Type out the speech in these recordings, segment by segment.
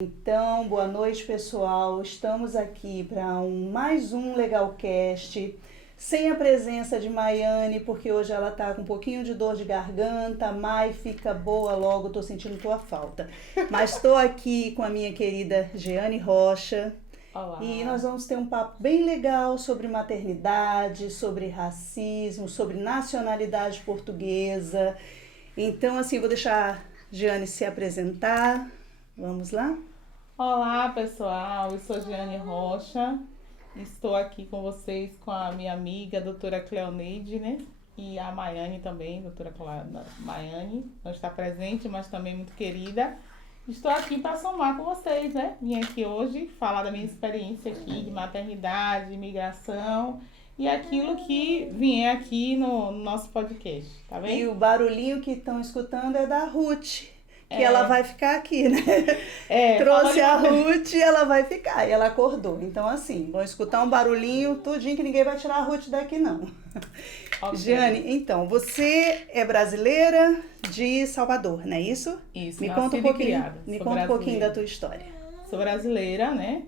Então, boa noite, pessoal. Estamos aqui para mais um Legalcast, sem a presença de Maiane, porque hoje ela está com um pouquinho de dor de garganta. Mai, fica boa logo, estou sentindo tua falta. Mas estou aqui com a minha querida Jeane Rocha. Olá. E nós vamos ter um papo bem legal sobre maternidade, sobre racismo, sobre nacionalidade portuguesa. Então, assim, vou deixar a Jeane se apresentar. Vamos lá? Olá, pessoal. Eu sou Jeane Rocha. Estou aqui com vocês com a minha amiga, a doutora Cleoneide, né? E a Maiane também, doutora Maiane. Não está presente, mas também muito querida. Estou aqui para somar com vocês, né? Vim aqui hoje falar da minha experiência aqui de maternidade, imigração e aquilo que vier aqui no nosso podcast, tá bem? E o barulhinho que estão escutando é da Ruth, que ela vai ficar aqui, né? Trouxe a Ruth e ela vai ficar. E ela acordou. Então, assim, vão escutar um barulhinho, tudinho, que ninguém vai tirar a Ruth daqui, não. Okay. Jeane, então, você é brasileira de Salvador, não é isso? Isso, me conta um pouquinho da tua história. Sou brasileira, né?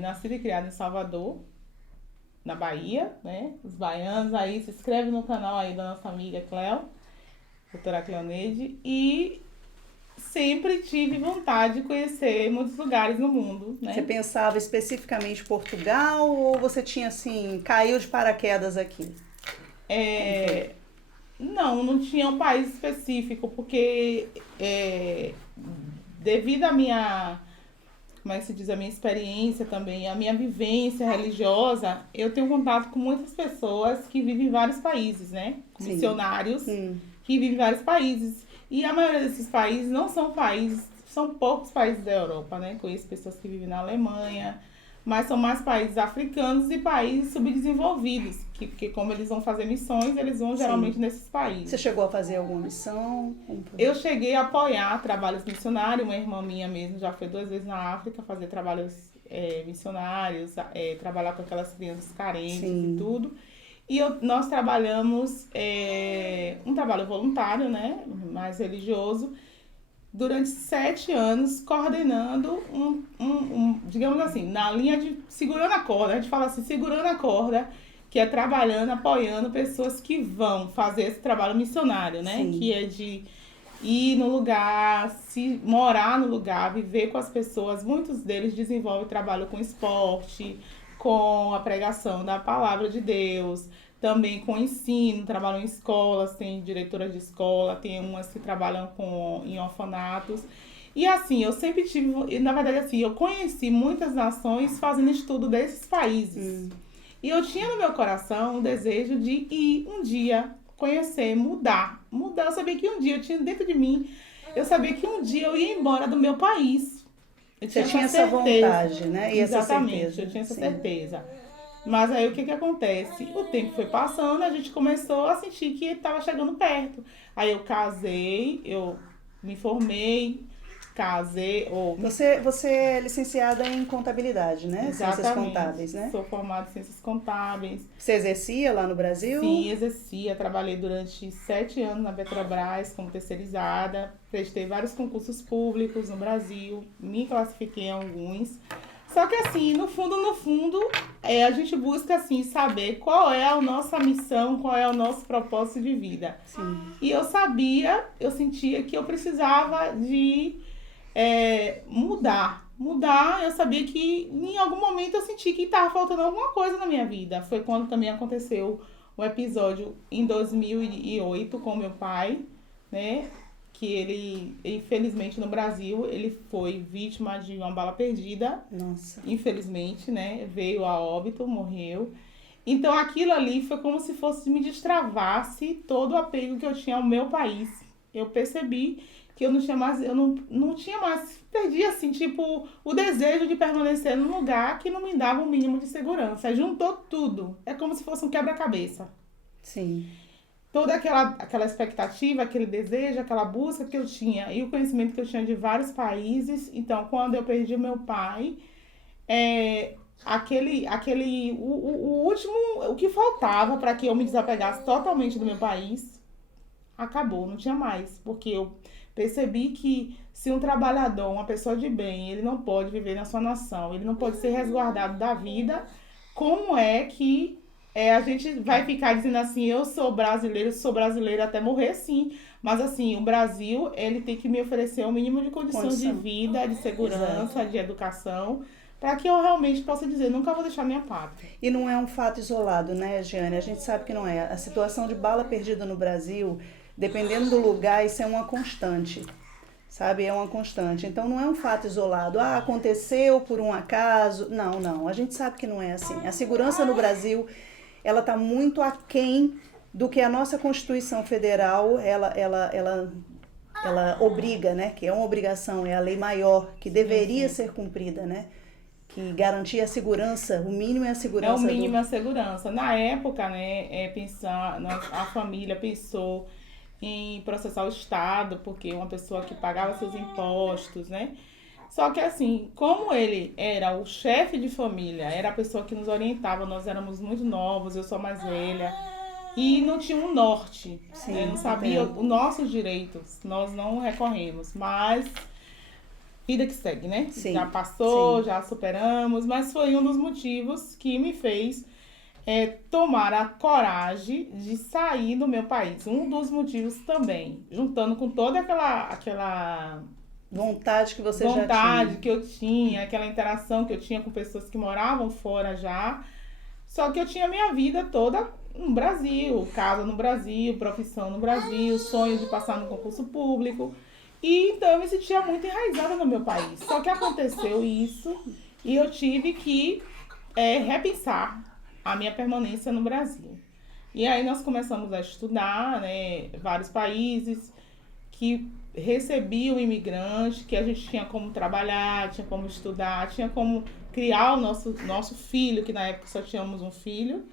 Nascida e criada em Salvador, na Bahia, né? Os baianos aí, se inscreve no canal aí da nossa amiga Cleo, doutora Cleoneide, e sempre tive vontade de conhecer muitos lugares no mundo, né? Você pensava especificamente em Portugal ou você tinha, assim, caiu de paraquedas aqui? Não tinha um país específico, porque devido à minha, como é que se diz, a minha experiência também, a minha vivência religiosa, eu tenho contato com muitas pessoas que vivem em vários países, né? Sim. Missionários que vivem em vários países. E a maioria desses países não são países, são poucos países da Europa, né? Conheço pessoas que vivem na Alemanha, mas são mais países africanos e países subdesenvolvidos, que como eles vão fazer missões, eles vão geralmente nesses países. Você chegou a fazer alguma missão? Eu cheguei a apoiar trabalhos missionários, uma irmã minha mesmo já foi 2 vezes na África fazer trabalhos missionários, trabalhar com aquelas crianças carentes e tudo. E nós trabalhamos um trabalho voluntário, né, mais religioso, durante 7 anos, coordenando digamos assim, na linha de segurando a corda. A gente fala assim, segurando a corda, que é trabalhando, apoiando pessoas que vão fazer esse trabalho missionário, né? Sim. Que é de ir no lugar, morar no lugar, viver com as pessoas. Muitos deles desenvolvem trabalho com esporte, com a pregação da palavra de Deus, também com ensino, trabalham em escolas, tem diretoras de escola, tem umas que trabalham em orfanatos. E assim, eu sempre tive, na verdade assim, eu conheci muitas nações fazendo estudo desses países. E eu tinha no meu coração o desejo de ir um dia conhecer, mudar. Eu sabia que um dia, eu tinha dentro de mim, eu sabia que um dia eu ia embora do meu país. Você tinha essa vontade, né? E exatamente, essa certeza. Eu tinha essa certeza. Mas aí o que acontece? O tempo foi passando, a gente começou a sentir que estava chegando perto. Aí eu casei, eu me formei, casei. Você é licenciada em contabilidade, né? Exatamente. Ciências contábeis, né? Sou formada em ciências contábeis. Você exercia lá no Brasil? Sim, exercia. Trabalhei durante 7 anos na Petrobras como terceirizada. Prestei vários concursos públicos no Brasil. Me classifiquei em alguns. Só que assim, no fundo, a gente busca assim, saber qual é a nossa missão, qual é o nosso propósito de vida. Sim. E eu sentia que eu precisava de mudar. Eu sabia que em algum momento eu senti que estava faltando alguma coisa na minha vida. Foi quando também aconteceu um episódio em 2008 com meu pai, né? Que ele, infelizmente, no Brasil, ele foi vítima de uma bala perdida. Nossa. Infelizmente, né? Veio a óbito, morreu. Então, aquilo ali foi como se fosse me destravasse todo o apego que eu tinha ao meu país. Eu percebi que eu não tinha mais, perdi, assim, tipo, o desejo de permanecer num lugar que não me dava um mínimo de segurança. Juntou tudo. É como se fosse um quebra-cabeça. Sim. Toda aquela expectativa, aquele desejo, aquela busca que eu tinha e o conhecimento que eu tinha de vários países. Então, quando eu perdi o meu pai, o que faltava para que eu me desapegasse totalmente do meu país, acabou, não tinha mais. Porque eu percebi que se um trabalhador, uma pessoa de bem, ele não pode viver na sua nação, ele não pode ser resguardado da vida, como é que a gente vai ficar dizendo assim, eu sou brasileiro até morrer, sim. Mas assim, o Brasil, ele tem que me oferecer o mínimo de condições de vida, de segurança, de educação, para que eu realmente possa dizer, nunca vou deixar minha pátria. E não é um fato isolado, né, Giane? A gente sabe que não é. A situação de bala perdida no Brasil, dependendo do lugar, isso é uma constante, sabe? É uma constante. Então, não é um fato isolado. Ah, aconteceu por um acaso. Não. A gente sabe que não é assim. A segurança no Brasil, ela está muito aquém do que a nossa Constituição Federal, ela obriga, né? Que é uma obrigação, é a lei maior, que deveria ser cumprida, né? Que garantia a segurança, o mínimo é a segurança. É o mínimo a segurança. Na época, né, a família pensou em processar o Estado, porque uma pessoa que pagava seus impostos, né? Só que assim, como ele era o chefe de família, era a pessoa que nos orientava, nós éramos muito novos, eu sou mais velha, e não tinha um norte, né? Não sabia os nossos direitos, nós não recorremos, mas vida que segue, né? Sim, já passou, já superamos, mas foi um dos motivos que me fez tomar a coragem de sair do meu país. Um dos motivos também, juntando com toda aquela vontade que você já tinha. Vontade que eu tinha, aquela interação que eu tinha com pessoas que moravam fora já. Só que eu tinha minha vida toda no Brasil, casa no Brasil, profissão no Brasil, sonho de passar no concurso público. E então eu me sentia muito enraizada no meu país. Só que aconteceu isso e eu tive que repensar a minha permanência no Brasil. E aí nós começamos a estudar, né, vários países que recebiam imigrante, que a gente tinha como trabalhar, tinha como estudar, tinha como criar o nosso filho, que na época só tínhamos um filho.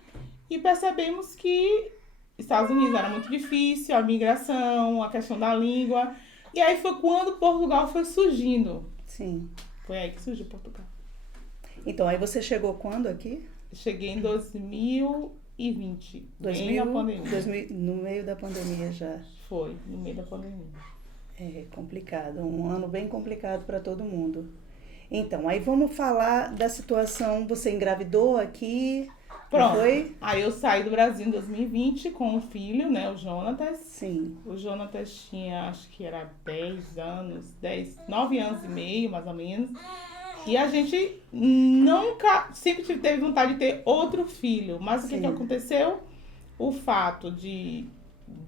E percebemos que Estados Unidos era muito difícil, a migração, a questão da língua. E aí foi quando Portugal foi surgindo. Sim. Foi aí que surgiu Portugal. Então, aí você chegou quando aqui? Cheguei em 2020, bem na pandemia. No meio da pandemia já. Foi, no meio da pandemia. É complicado, um ano bem complicado para todo mundo. Então, aí vamos falar da situação, você engravidou aqui, pronto. Foi? Aí eu saí do Brasil em 2020 com um filho, né, o Jonatas. Sim. O Jonatas tinha, acho que era 9 anos e meio, mais ou menos. E a gente sempre teve vontade de ter outro filho. Mas o que aconteceu? O fato de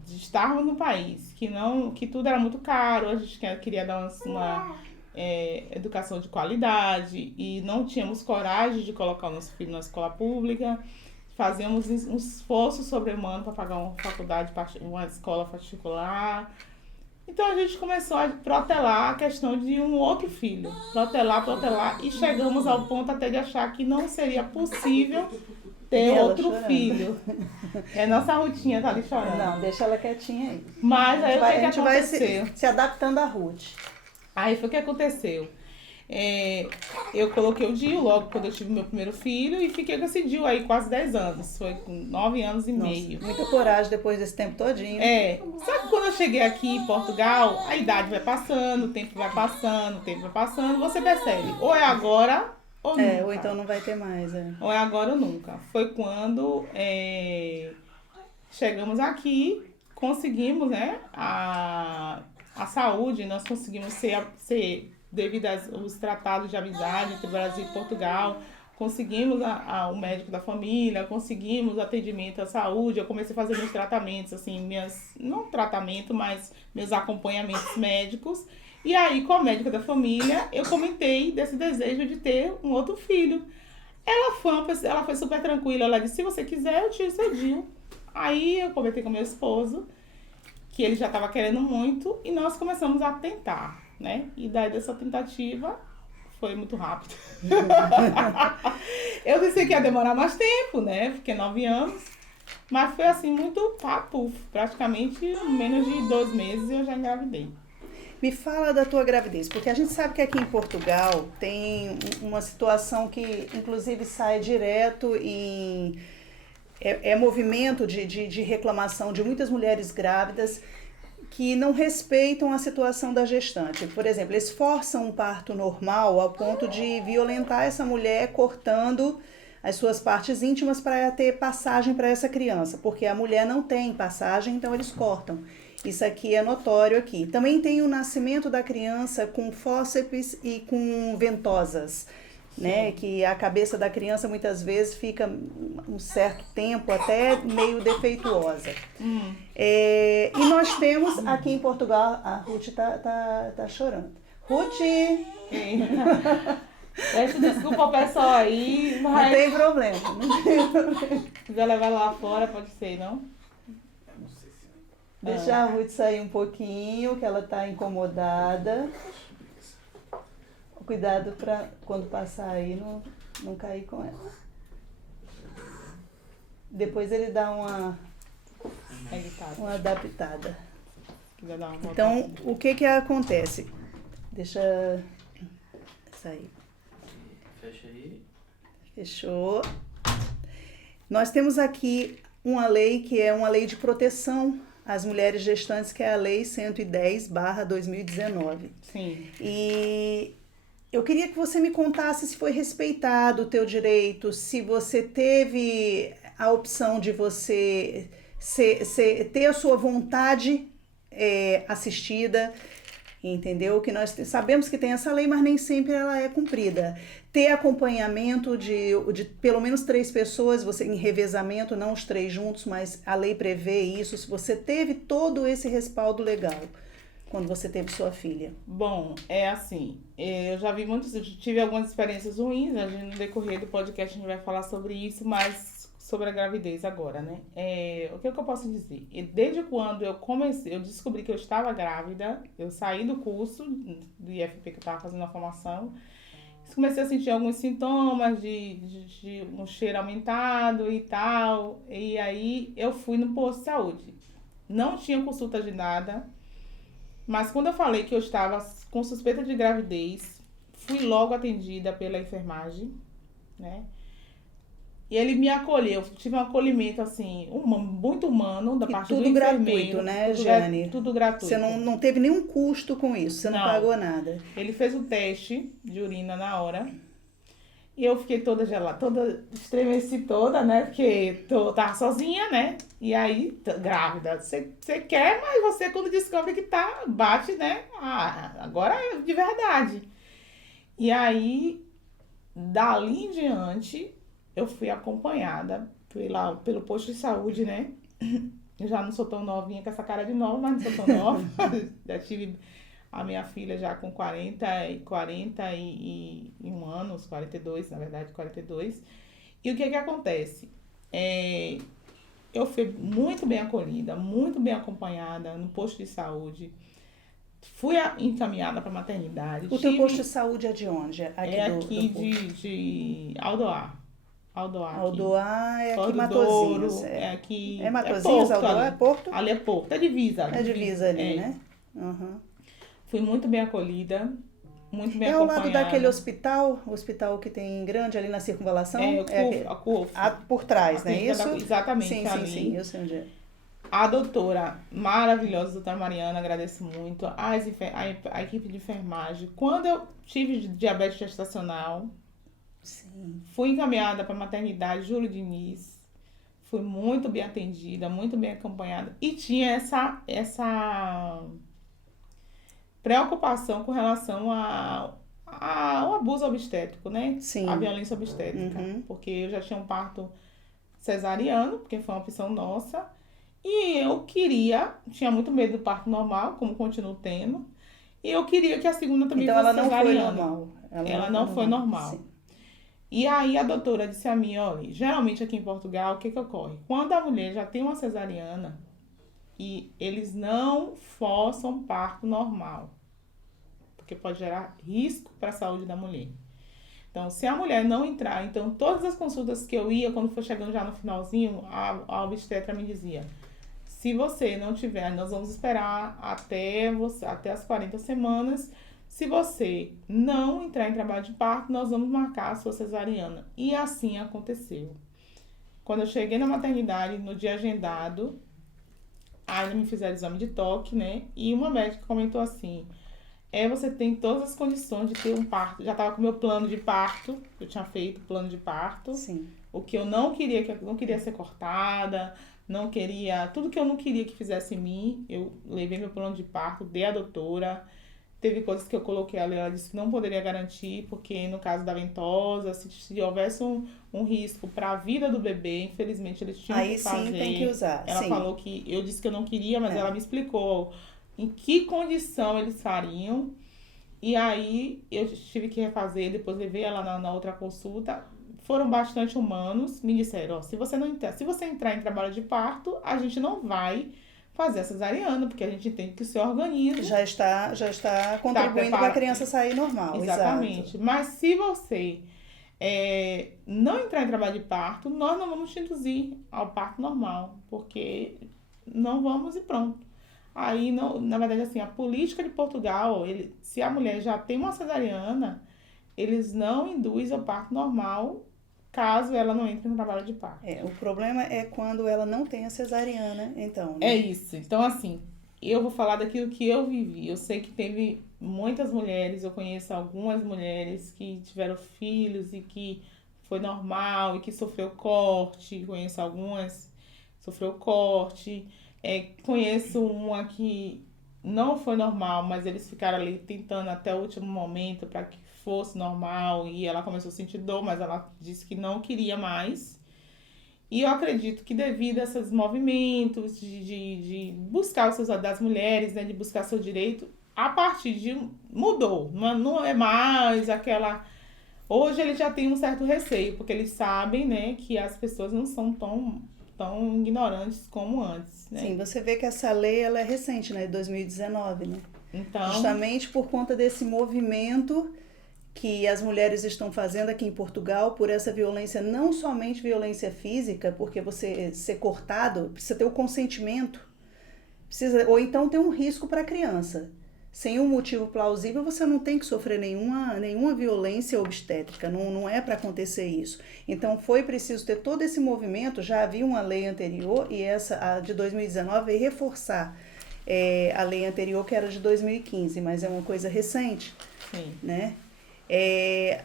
estarmos no país, que tudo era muito caro, a gente queria dar uma educação de qualidade e não tínhamos coragem de colocar o nosso filho na escola pública. Fazíamos um esforço sobre-humano para pagar uma faculdade, uma escola particular. Então a gente começou a protelar a questão de um outro filho. Protelar, e chegamos ao ponto até de achar que não seria possível ter outro chorando. Filho. Nossa Rutinha tá ali chorando. Não, deixa ela quietinha aí. Mas aí o que aconteceu? A gente vai se adaptando a Ruth. Aí foi o que aconteceu. Eu coloquei o DIU logo quando eu tive meu primeiro filho e fiquei com esse DIU aí quase 10 anos. Foi com 9 anos e meio. Muita coragem depois desse tempo todinho. Só que quando eu cheguei aqui em Portugal, a idade vai passando, o tempo vai passando, você percebe, ou é agora ou nunca. Ou então não vai ter mais. Ou é agora ou nunca. Foi quando chegamos aqui, conseguimos, né, a saúde, nós conseguimos ser devido aos tratados de amizade entre Brasil e Portugal, conseguimos o médico da família, conseguimos atendimento à saúde, eu comecei a fazer meus tratamentos, assim, não tratamento, mas meus acompanhamentos médicos, e aí com a médica da família eu comentei desse desejo de ter um outro filho. Ela foi super tranquila, ela disse, se você quiser eu tiro seu DIU. Aí eu comentei com meu esposo, que ele já estava querendo muito, e nós começamos a tentar, né? E daí dessa tentativa foi muito rápido. Eu pensei que ia demorar mais tempo, né? Fiquei 9 anos, mas foi assim muito papo, praticamente menos de 2 meses eu já engravidei. Me fala da tua gravidez, porque a gente sabe que aqui em Portugal tem uma situação que inclusive sai direto em... movimento de reclamação de muitas mulheres grávidas que não respeitam a situação da gestante. Por exemplo, eles forçam um parto normal ao ponto de violentar essa mulher cortando as suas partes íntimas para ter passagem para essa criança, porque a mulher não tem passagem, então eles cortam. Isso aqui é notório aqui. Também tem o nascimento da criança com fórceps e com ventosas, né? Que a cabeça da criança muitas vezes fica um certo tempo até meio defeituosa. E nós temos aqui em Portugal, a Ruth tá chorando. Ruth! Peço desculpa ao pessoal aí, mas... Não tem problema. Se quiser levar lá fora, pode ser, não? Deixa a Ruth sair um pouquinho, que ela tá incomodada. Cuidado para quando passar aí não cair com ela. Depois ele dá uma adaptada. Então, o que acontece? Deixa sair. Fecha aí. Fechou. Nós temos aqui uma lei que é uma lei de proteção às mulheres gestantes, que é a Lei 110/2019. Sim. E eu queria que você me contasse se foi respeitado o teu direito, se você teve a opção de você ter a sua vontade assistida, entendeu? Que nós sabemos que tem essa lei, mas nem sempre ela é cumprida. Ter acompanhamento de pelo menos 3 pessoas, você em revezamento, não os 3 juntos, mas a lei prevê isso, se você teve todo esse respaldo legal quando você teve sua filha. Bom, é assim, eu já vi tive algumas experiências ruins, no decorrer do podcast a gente vai falar sobre isso, mas sobre a gravidez agora, né? O que eu posso dizer? Desde quando eu descobri que eu estava grávida, eu saí do curso do IFP que eu estava fazendo a formação, comecei a sentir alguns sintomas de um cheiro aumentado e tal, e aí eu fui no posto de saúde. Não tinha consulta de nada, mas quando eu falei que eu estava com suspeita de gravidez, fui logo atendida pela enfermagem, né? E ele me acolheu, tive um acolhimento, assim, muito humano da parte do enfermeiro. Tudo gratuito, né, Jane? Tudo gratuito. Você não teve nenhum custo com isso, você não pagou nada. Ele fez o teste de urina na hora. E eu fiquei toda gelada, estremeci toda, né? Porque tava sozinha, né? E aí, grávida. Você quer, mas você quando descobre que bate, né? Agora é de verdade. E aí, dali em diante, eu fui acompanhada pelo posto de saúde, né? Eu já não sou tão novinha com essa cara de nova, mas não sou tão nova. Já tive a minha filha já com 41 anos, 42, na verdade, 42. E o que acontece? Eu fui muito bem acolhida, muito bem acompanhada no posto de saúde. Fui encaminhada para a maternidade. Teu posto de saúde é de onde? Aqui de Aldoar. Aldoar é aqui Matosinhos. É aqui. É Matosinhos, Aldoar é Porto? Ali é Porto, é divisa. É divisa ali, né? Uhum. Fui muito bem acolhida, muito bem acompanhada. É ao lado daquele hospital que tem grande ali na Circunvalação? A CUF. Por trás, não é isso? Exatamente, ali. Sim, eu sei onde é. A doutora maravilhosa, doutora Mariana, agradeço muito. A equipe de enfermagem. Quando eu tive diabetes gestacional, sim, fui encaminhada para a maternidade Júlio Diniz. Fui muito bem atendida, muito bem acompanhada. E tinha essa preocupação com relação ao abuso obstétrico, né? Sim. A violência obstétrica. Uhum. Porque eu já tinha um parto cesariano, porque foi uma opção nossa. E eu tinha muito medo do parto normal, como continuo tendo. E eu queria que a segunda também fosse cesariana. Ela não foi normal. Sim. E aí a doutora disse a mim, olha, geralmente aqui em Portugal, o que ocorre? Quando a mulher já tem uma cesariana, e eles não forçam parto normal, porque pode gerar risco para a saúde da mulher. Então, se a mulher não entrar, então todas as consultas que eu ia, quando foi chegando já no finalzinho, a obstetra me dizia, se você não tiver, nós vamos esperar até as 40 semanas. Se você não entrar em trabalho de parto, nós vamos marcar a sua cesariana. E assim aconteceu. Quando eu cheguei na maternidade, no dia agendado, Aí me fizeram exame de toque, né? E uma médica comentou assim, você tem todas as condições de ter um parto. Já estava com o meu plano de parto, eu tinha feito plano de parto. Sim. O que eu não queria, que eu não queria ser cortada, não queria, tudo que eu não queria que fizesse em mim, eu levei meu plano de parto, dei à doutora. Teve coisas que eu coloquei ali, ela disse que não poderia garantir, porque no caso da ventosa, se houvesse um risco para a vida do bebê, infelizmente eles tinham Aí que fazer. sim tem que usar. Ela sim. falou que, eu disse que eu não queria, mas ela me explicou em que condição eles fariam. E aí eu tive que refazer, depois levei ela na outra consulta. Foram bastante humanos, me disseram, se você entrar em trabalho de parto, a gente não vai fazer a cesariana, porque a gente entende que o seu organismo já está contribuindo para a criança sair normal. Exatamente. Exato. Mas se você não entrar em trabalho de parto, nós não vamos te induzir ao parto normal, porque não vamos e pronto. Aí, na verdade, assim, a política de Portugal, se a mulher já tem uma cesariana, eles não induzem ao parto normal, caso ela não entre no trabalho de parto. O problema é quando ela não tem a cesariana, então. Né? É isso. Então, assim, eu vou falar daquilo que eu vivi. Eu sei que teve muitas mulheres, eu conheço algumas mulheres que tiveram filhos e que foi normal e que sofreu corte. Conheço algumas que sofreu corte. Conheço uma que não foi normal, mas eles ficaram ali tentando até o último momento para que fosse normal e ela começou a sentir dor, mas ela disse que não queria mais. E eu acredito que devido a esses movimentos de buscar os seus das mulheres, né, de buscar seu direito, a partir de mudou, não é mais aquela. Hoje eles já têm um certo receio, porque eles sabem, né, que as pessoas não são tão ignorantes como antes, né? Sim, você vê que essa lei ela é recente, né, de 2019, né? Então, justamente por conta desse movimento que as mulheres estão fazendo aqui em Portugal por essa violência, não somente violência física, porque você ser cortado precisa ter o consentimento, ou então ter um risco para a criança. Sem um motivo plausível, você não tem que sofrer nenhuma violência obstétrica, não é para acontecer isso. Então, foi preciso ter todo esse movimento, já havia uma lei anterior, e a de 2019 veio reforçar a lei anterior, que era de 2015, mas é uma coisa recente. Sim. Né?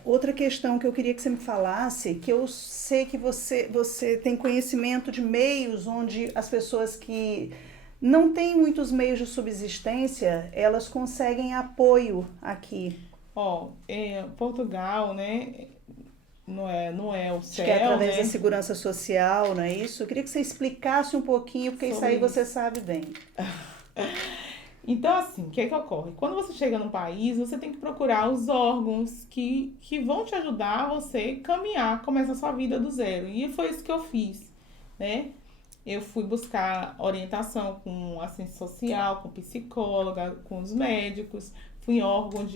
Outra questão que eu queria que você me falasse, que eu sei que você tem conhecimento de meios onde as pessoas que não têm muitos meios de subsistência, elas conseguem apoio aqui. Portugal, né, não é o céu, que é através né? da segurança social, não é isso? Eu queria que você explicasse um pouquinho, porque isso aí você sabe bem. Então, assim, o que ocorre? Quando você chega num país, você tem que procurar os órgãos que vão te ajudar a você caminhar, começar a sua vida do zero. E foi isso que eu fiz, né? Eu fui buscar orientação com assistente social, com psicóloga, com os médicos, fui em órgão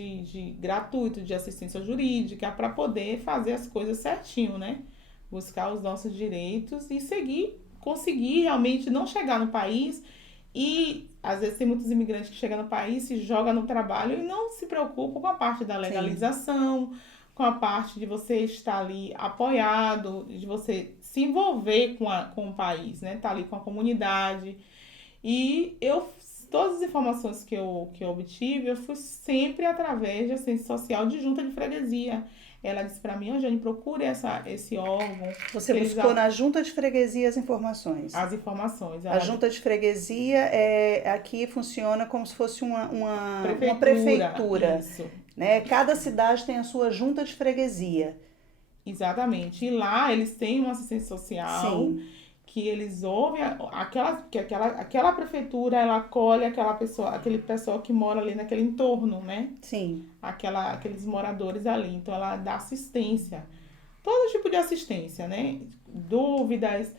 gratuito de assistência jurídica para poder fazer as coisas certinho, né? Buscar os nossos direitos e conseguir realmente não chegar no país. E às vezes tem muitos imigrantes que chegam no país, se jogam no trabalho e não se preocupam com a parte da legalização, com a parte de você estar ali apoiado, de você se envolver com o país, né? Tá ali com a comunidade. E todas as informações que eu obtive, eu fui sempre através de assistência social de junta de freguesia. Ela disse para mim, Jane, procure esse órgão. Você buscou na junta de freguesia as informações? As informações. A junta de freguesia aqui funciona como se fosse uma prefeitura. Isso. Né? Cada cidade tem a sua junta de freguesia. Exatamente. E lá eles têm uma assistência social. Sim. Que eles ouvem, aquela prefeitura, ela acolhe aquele pessoal que mora ali naquele entorno, né? Sim. Aqueles moradores ali. Então, ela dá assistência. Todo tipo de assistência, né? Dúvidas,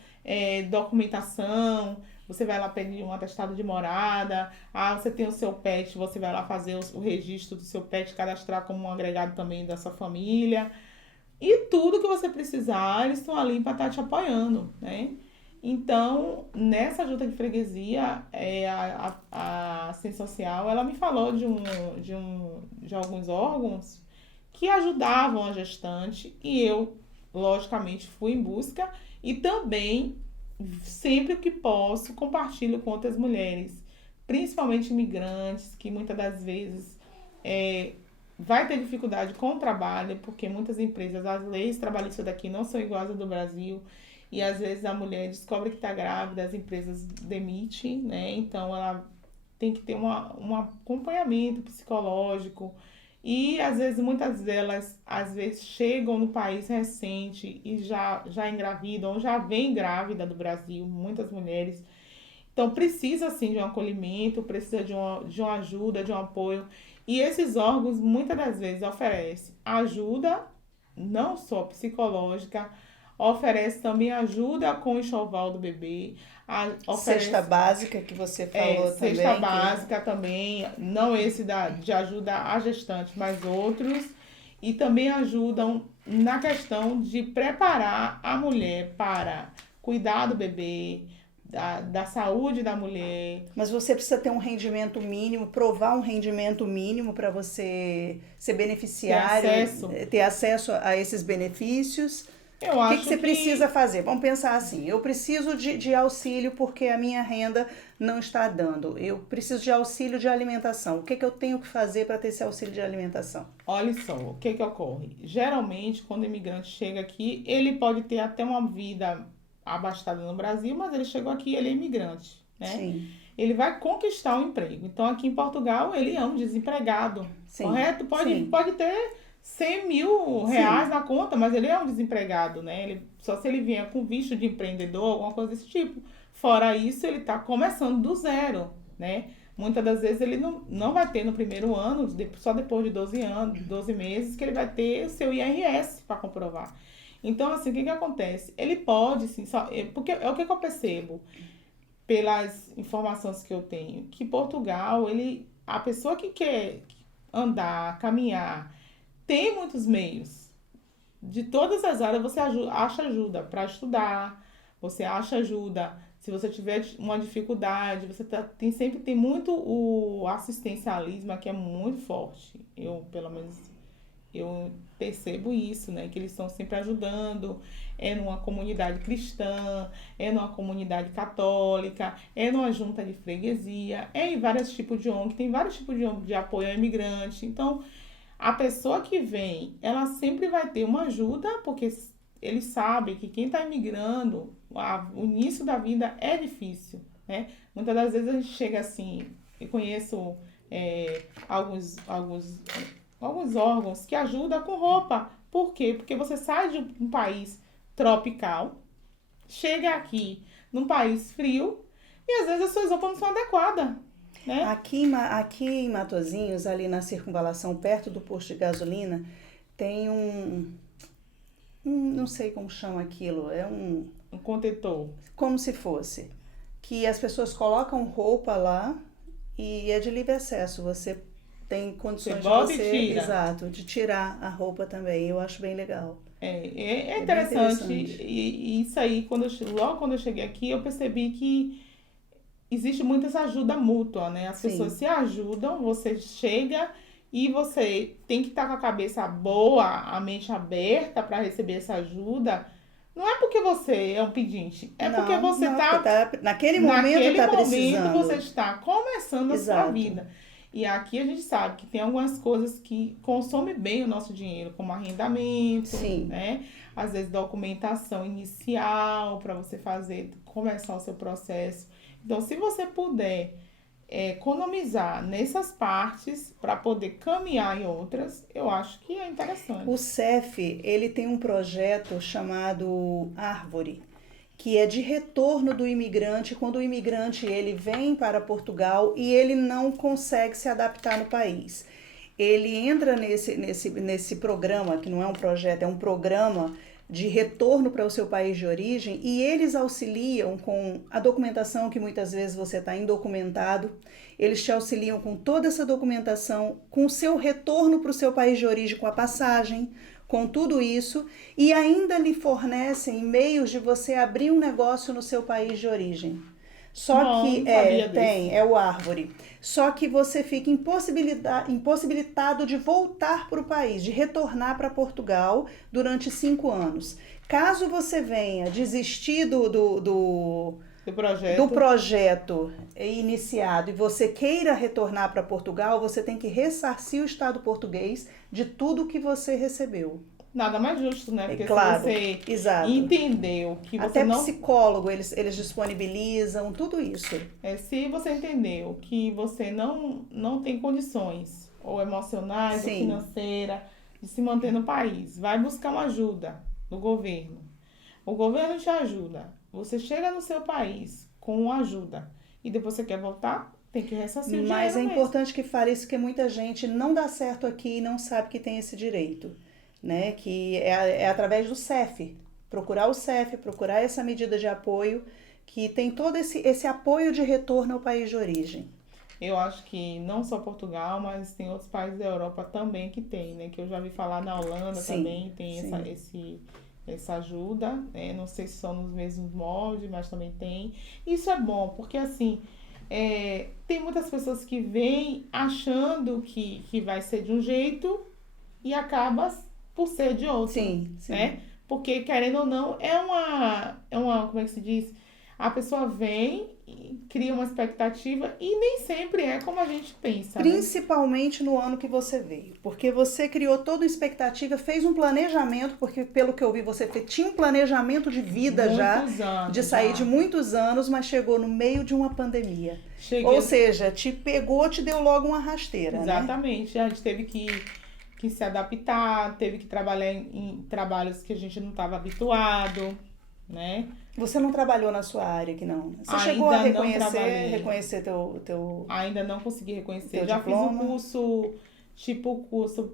documentação. Você vai lá pedir um atestado de morada. Você tem o seu pet, você vai lá fazer o registro do seu pet, cadastrar como um agregado também da sua família. E tudo que você precisar, eles estão ali para estar te apoiando, né? Então, nessa junta de freguesia, a assistência social, ela me falou de alguns órgãos que ajudavam a gestante e eu, logicamente, fui em busca e também sempre que posso, compartilho com outras mulheres, principalmente imigrantes, que muitas das vezes vai ter dificuldade com o trabalho, porque muitas empresas, as leis trabalhistas daqui não são iguais às do Brasil, e às vezes a mulher descobre que está grávida, as empresas demitem, né? Então ela tem que ter um acompanhamento psicológico, e às vezes muitas delas chegam no país recente e já engravidam, ou já vêm grávida do Brasil, muitas mulheres. Então precisa assim de um acolhimento, precisa de uma ajuda, de um apoio. E esses órgãos muitas das vezes oferecem ajuda, não só psicológica, oferece também ajuda com o enxoval do bebê. Cesta básica que você falou também. Cesta básica também, não esse de ajuda à gestante, mas outros. E também ajudam na questão de preparar a mulher para cuidar do bebê, da saúde da mulher. Mas você precisa ter um rendimento mínimo, provar um rendimento mínimo para você ser beneficiário, ter acesso a esses benefícios. O que você precisa fazer? Vamos pensar assim, eu preciso de auxílio porque a minha renda não está dando. Eu preciso de auxílio de alimentação. O que eu tenho que fazer para ter esse auxílio de alimentação? Olha só, o que ocorre? Geralmente, quando o imigrante chega aqui, ele pode ter até uma vida abastada no Brasil, mas ele chegou aqui, ele é imigrante, né? Sim. Ele vai conquistar um emprego. Então, aqui em Portugal, ele é um desempregado, sim, correto? Pode ter 100 mil reais, sim, na conta, mas ele é um desempregado, né? Só se ele vier com visto de empreendedor, alguma coisa desse tipo. Fora isso, ele está começando do zero, né? Muitas das vezes ele não vai ter no primeiro ano, só depois de 12 meses, que ele vai ter o seu IRS para comprovar. Então, assim, o que acontece? Ele pode, sim, porque é o que eu percebo, pelas informações que eu tenho, que Portugal, a pessoa que quer andar, caminhar, tem muitos meios. De todas as áreas, você acha ajuda para estudar, você acha ajuda se você tiver uma dificuldade, sempre tem muito o assistencialismo aqui, é muito forte. Pelo menos, eu percebo isso, né? Que eles estão sempre ajudando, numa comunidade cristã, numa comunidade católica, numa junta de freguesia, em vários tipos de ONG, tem vários tipos de ONG de apoio ao imigrante. Então, a pessoa que vem, ela sempre vai ter uma ajuda, porque eles sabem que quem está imigrando, o início da vida é difícil, né? Muitas das vezes a gente chega assim, eu conheço alguns órgãos que ajudam com roupa. Por quê? Porque você sai de um país tropical, chega aqui num país frio e às vezes as suas roupas não são adequadas, né? Aqui em Matosinhos, ali na circunvalação, perto do posto de gasolina, tem não sei como chama aquilo, um contentor. Como se fosse. Que as pessoas colocam roupa lá e é de livre acesso. Você tem condições de você, exato, de tirar a roupa também. Eu acho bem legal. É interessante. E isso aí, logo quando eu cheguei aqui, eu percebi que existe muita essa ajuda mútua, né? As Sim. pessoas se ajudam, você chega e você tem que estar com a cabeça boa, a mente aberta para receber essa ajuda. Não é porque você é um pedinte, porque você está... Naquele momento está precisando. Você está começando a sua vida. E aqui a gente sabe que tem algumas coisas que consomem bem o nosso dinheiro, como arrendamento, sim, né? Às vezes documentação inicial para você começar o seu processo. Então, se você puder economizar nessas partes para poder caminhar em outras, eu acho que é interessante. O CEF, ele tem um projeto chamado Árvore, que é de retorno do imigrante, quando o imigrante ele vem para Portugal e ele não consegue se adaptar no país. Ele entra nesse programa, que não é um projeto, é um programa de retorno para o seu país de origem, e eles auxiliam com a documentação, que muitas vezes você está indocumentado, eles te auxiliam com toda essa documentação, com o seu retorno para o seu país de origem, com a passagem, com tudo isso, e ainda lhe fornecem meios de você abrir um negócio no seu país de origem. Só que é o Árvore. Só que você fica impossibilitado de voltar para o país, de retornar para Portugal durante 5 anos. Caso você venha desistir do projeto iniciado e você queira retornar para Portugal, você tem que ressarcir o Estado português de tudo que você recebeu. Nada mais justo, né? Porque claro, se você exato. entendeu que você até não... psicólogo, eles disponibilizam, tudo isso. Se você entendeu que você não tem condições, ou emocionais, ou financeiras, de se manter no país, vai buscar uma ajuda do governo. O governo te ajuda. Você chega no seu país com ajuda e depois você quer voltar, tem que ressarcir o dinheiro. Mas é importante que fale isso, porque muita gente não dá certo aqui e não sabe que tem esse direito. Né, que é através do CEF, procurar o CEF, procurar essa medida de apoio, que tem todo esse apoio de retorno ao país de origem. Eu acho que não só Portugal, mas tem outros países da Europa também que tem, né, que eu já vi falar na Holanda também, tem essa ajuda, né, não sei se são nos mesmos moldes, mas também tem. Isso é bom, porque assim, tem muitas pessoas que vêm achando que vai ser de um jeito e acaba por ser de outro, né? Porque, querendo ou não, é uma, como é que se diz? A pessoa vem, cria uma expectativa e nem sempre é como a gente pensa. Principalmente no ano que você veio, porque você criou toda uma expectativa, fez um planejamento, porque pelo que eu vi você tinha um planejamento de vida de sair de muitos anos, mas chegou no meio de uma pandemia. Ou seja, te pegou, te deu logo uma rasteira. Exatamente, né? A gente teve que se adaptar, teve que trabalhar em trabalhos que a gente não estava habituado, né? Você não trabalhou na sua área aqui, não? Você chegou a reconhecer teu Ainda não consegui reconhecer. Já diploma. Fiz o curso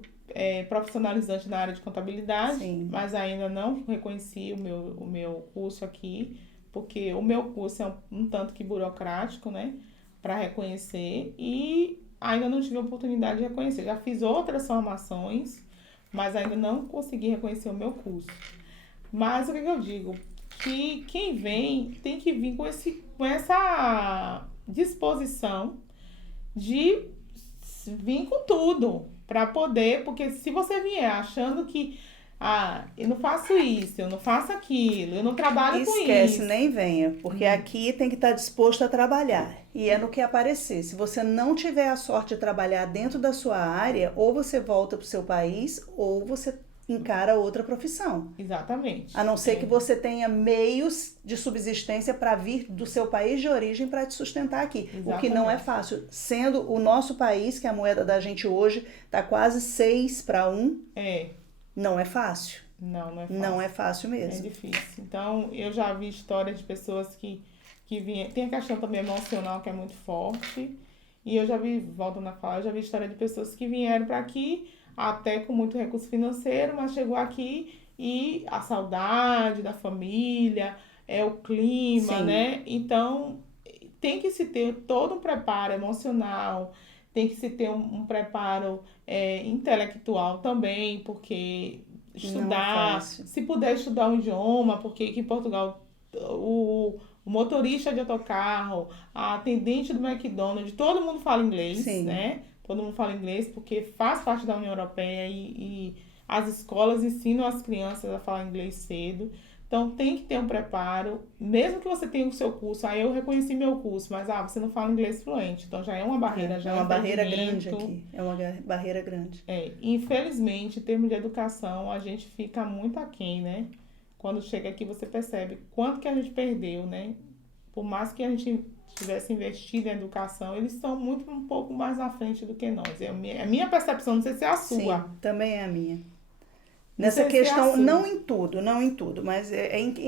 profissionalizante na área de contabilidade, mas ainda não reconheci o meu curso aqui, porque o meu curso é um tanto que burocrático, né? Para reconhecer e ainda não tive a oportunidade de reconhecer. Já fiz outras formações, mas ainda não consegui reconhecer o meu curso. Mas o que eu digo? Que quem vem tem que vir com essa disposição de vir com tudo para poder, porque se você vier achando que eu não faço isso, eu não faço aquilo, eu não trabalho com isso. Esquece, nem venha, porque aqui tem que estar disposto a trabalhar. E é no que aparecer. Se você não tiver a sorte de trabalhar dentro da sua área, ou você volta para o seu país, ou você encara outra profissão. Exatamente. A não ser que você tenha meios de subsistência para vir do seu país de origem para te sustentar aqui. Exatamente. O que não é fácil. Sendo o nosso país, que a moeda da gente hoje está quase 6-1. Não é fácil. Não é fácil. Não é fácil mesmo. É difícil. Então, eu já vi histórias de pessoas que vinham... Tem a questão também emocional, que é muito forte. E eu já vi, voltando a falar, eu já vi história de pessoas que vieram para aqui, até com muito recurso financeiro, mas chegou aqui e a saudade da família, o clima, né? Então, tem que se ter todo um preparo emocional, tem que se ter um preparo intelectual também, porque estudar, se puder estudar um idioma, porque aqui em Portugal o motorista de autocarro, a atendente do McDonald's, todo mundo fala inglês, né? Todo mundo fala inglês porque faz parte da União Europeia e as escolas ensinam as crianças a falar inglês cedo. Então, tem que ter um preparo, mesmo que você tenha o seu curso. Aí eu reconheci meu curso, mas você não fala inglês fluente. Então, já é uma barreira. É uma barreira grande aqui. É uma barreira grande. Infelizmente, em termos de educação, a gente fica muito aquém, né? Quando chega aqui, você percebe quanto que a gente perdeu, né? Por mais que a gente tivesse investido em educação, eles estão um pouco mais à frente do que nós. É a minha percepção, não sei se é a sua. Sim, também é a minha. Nessa questão, não em tudo, mas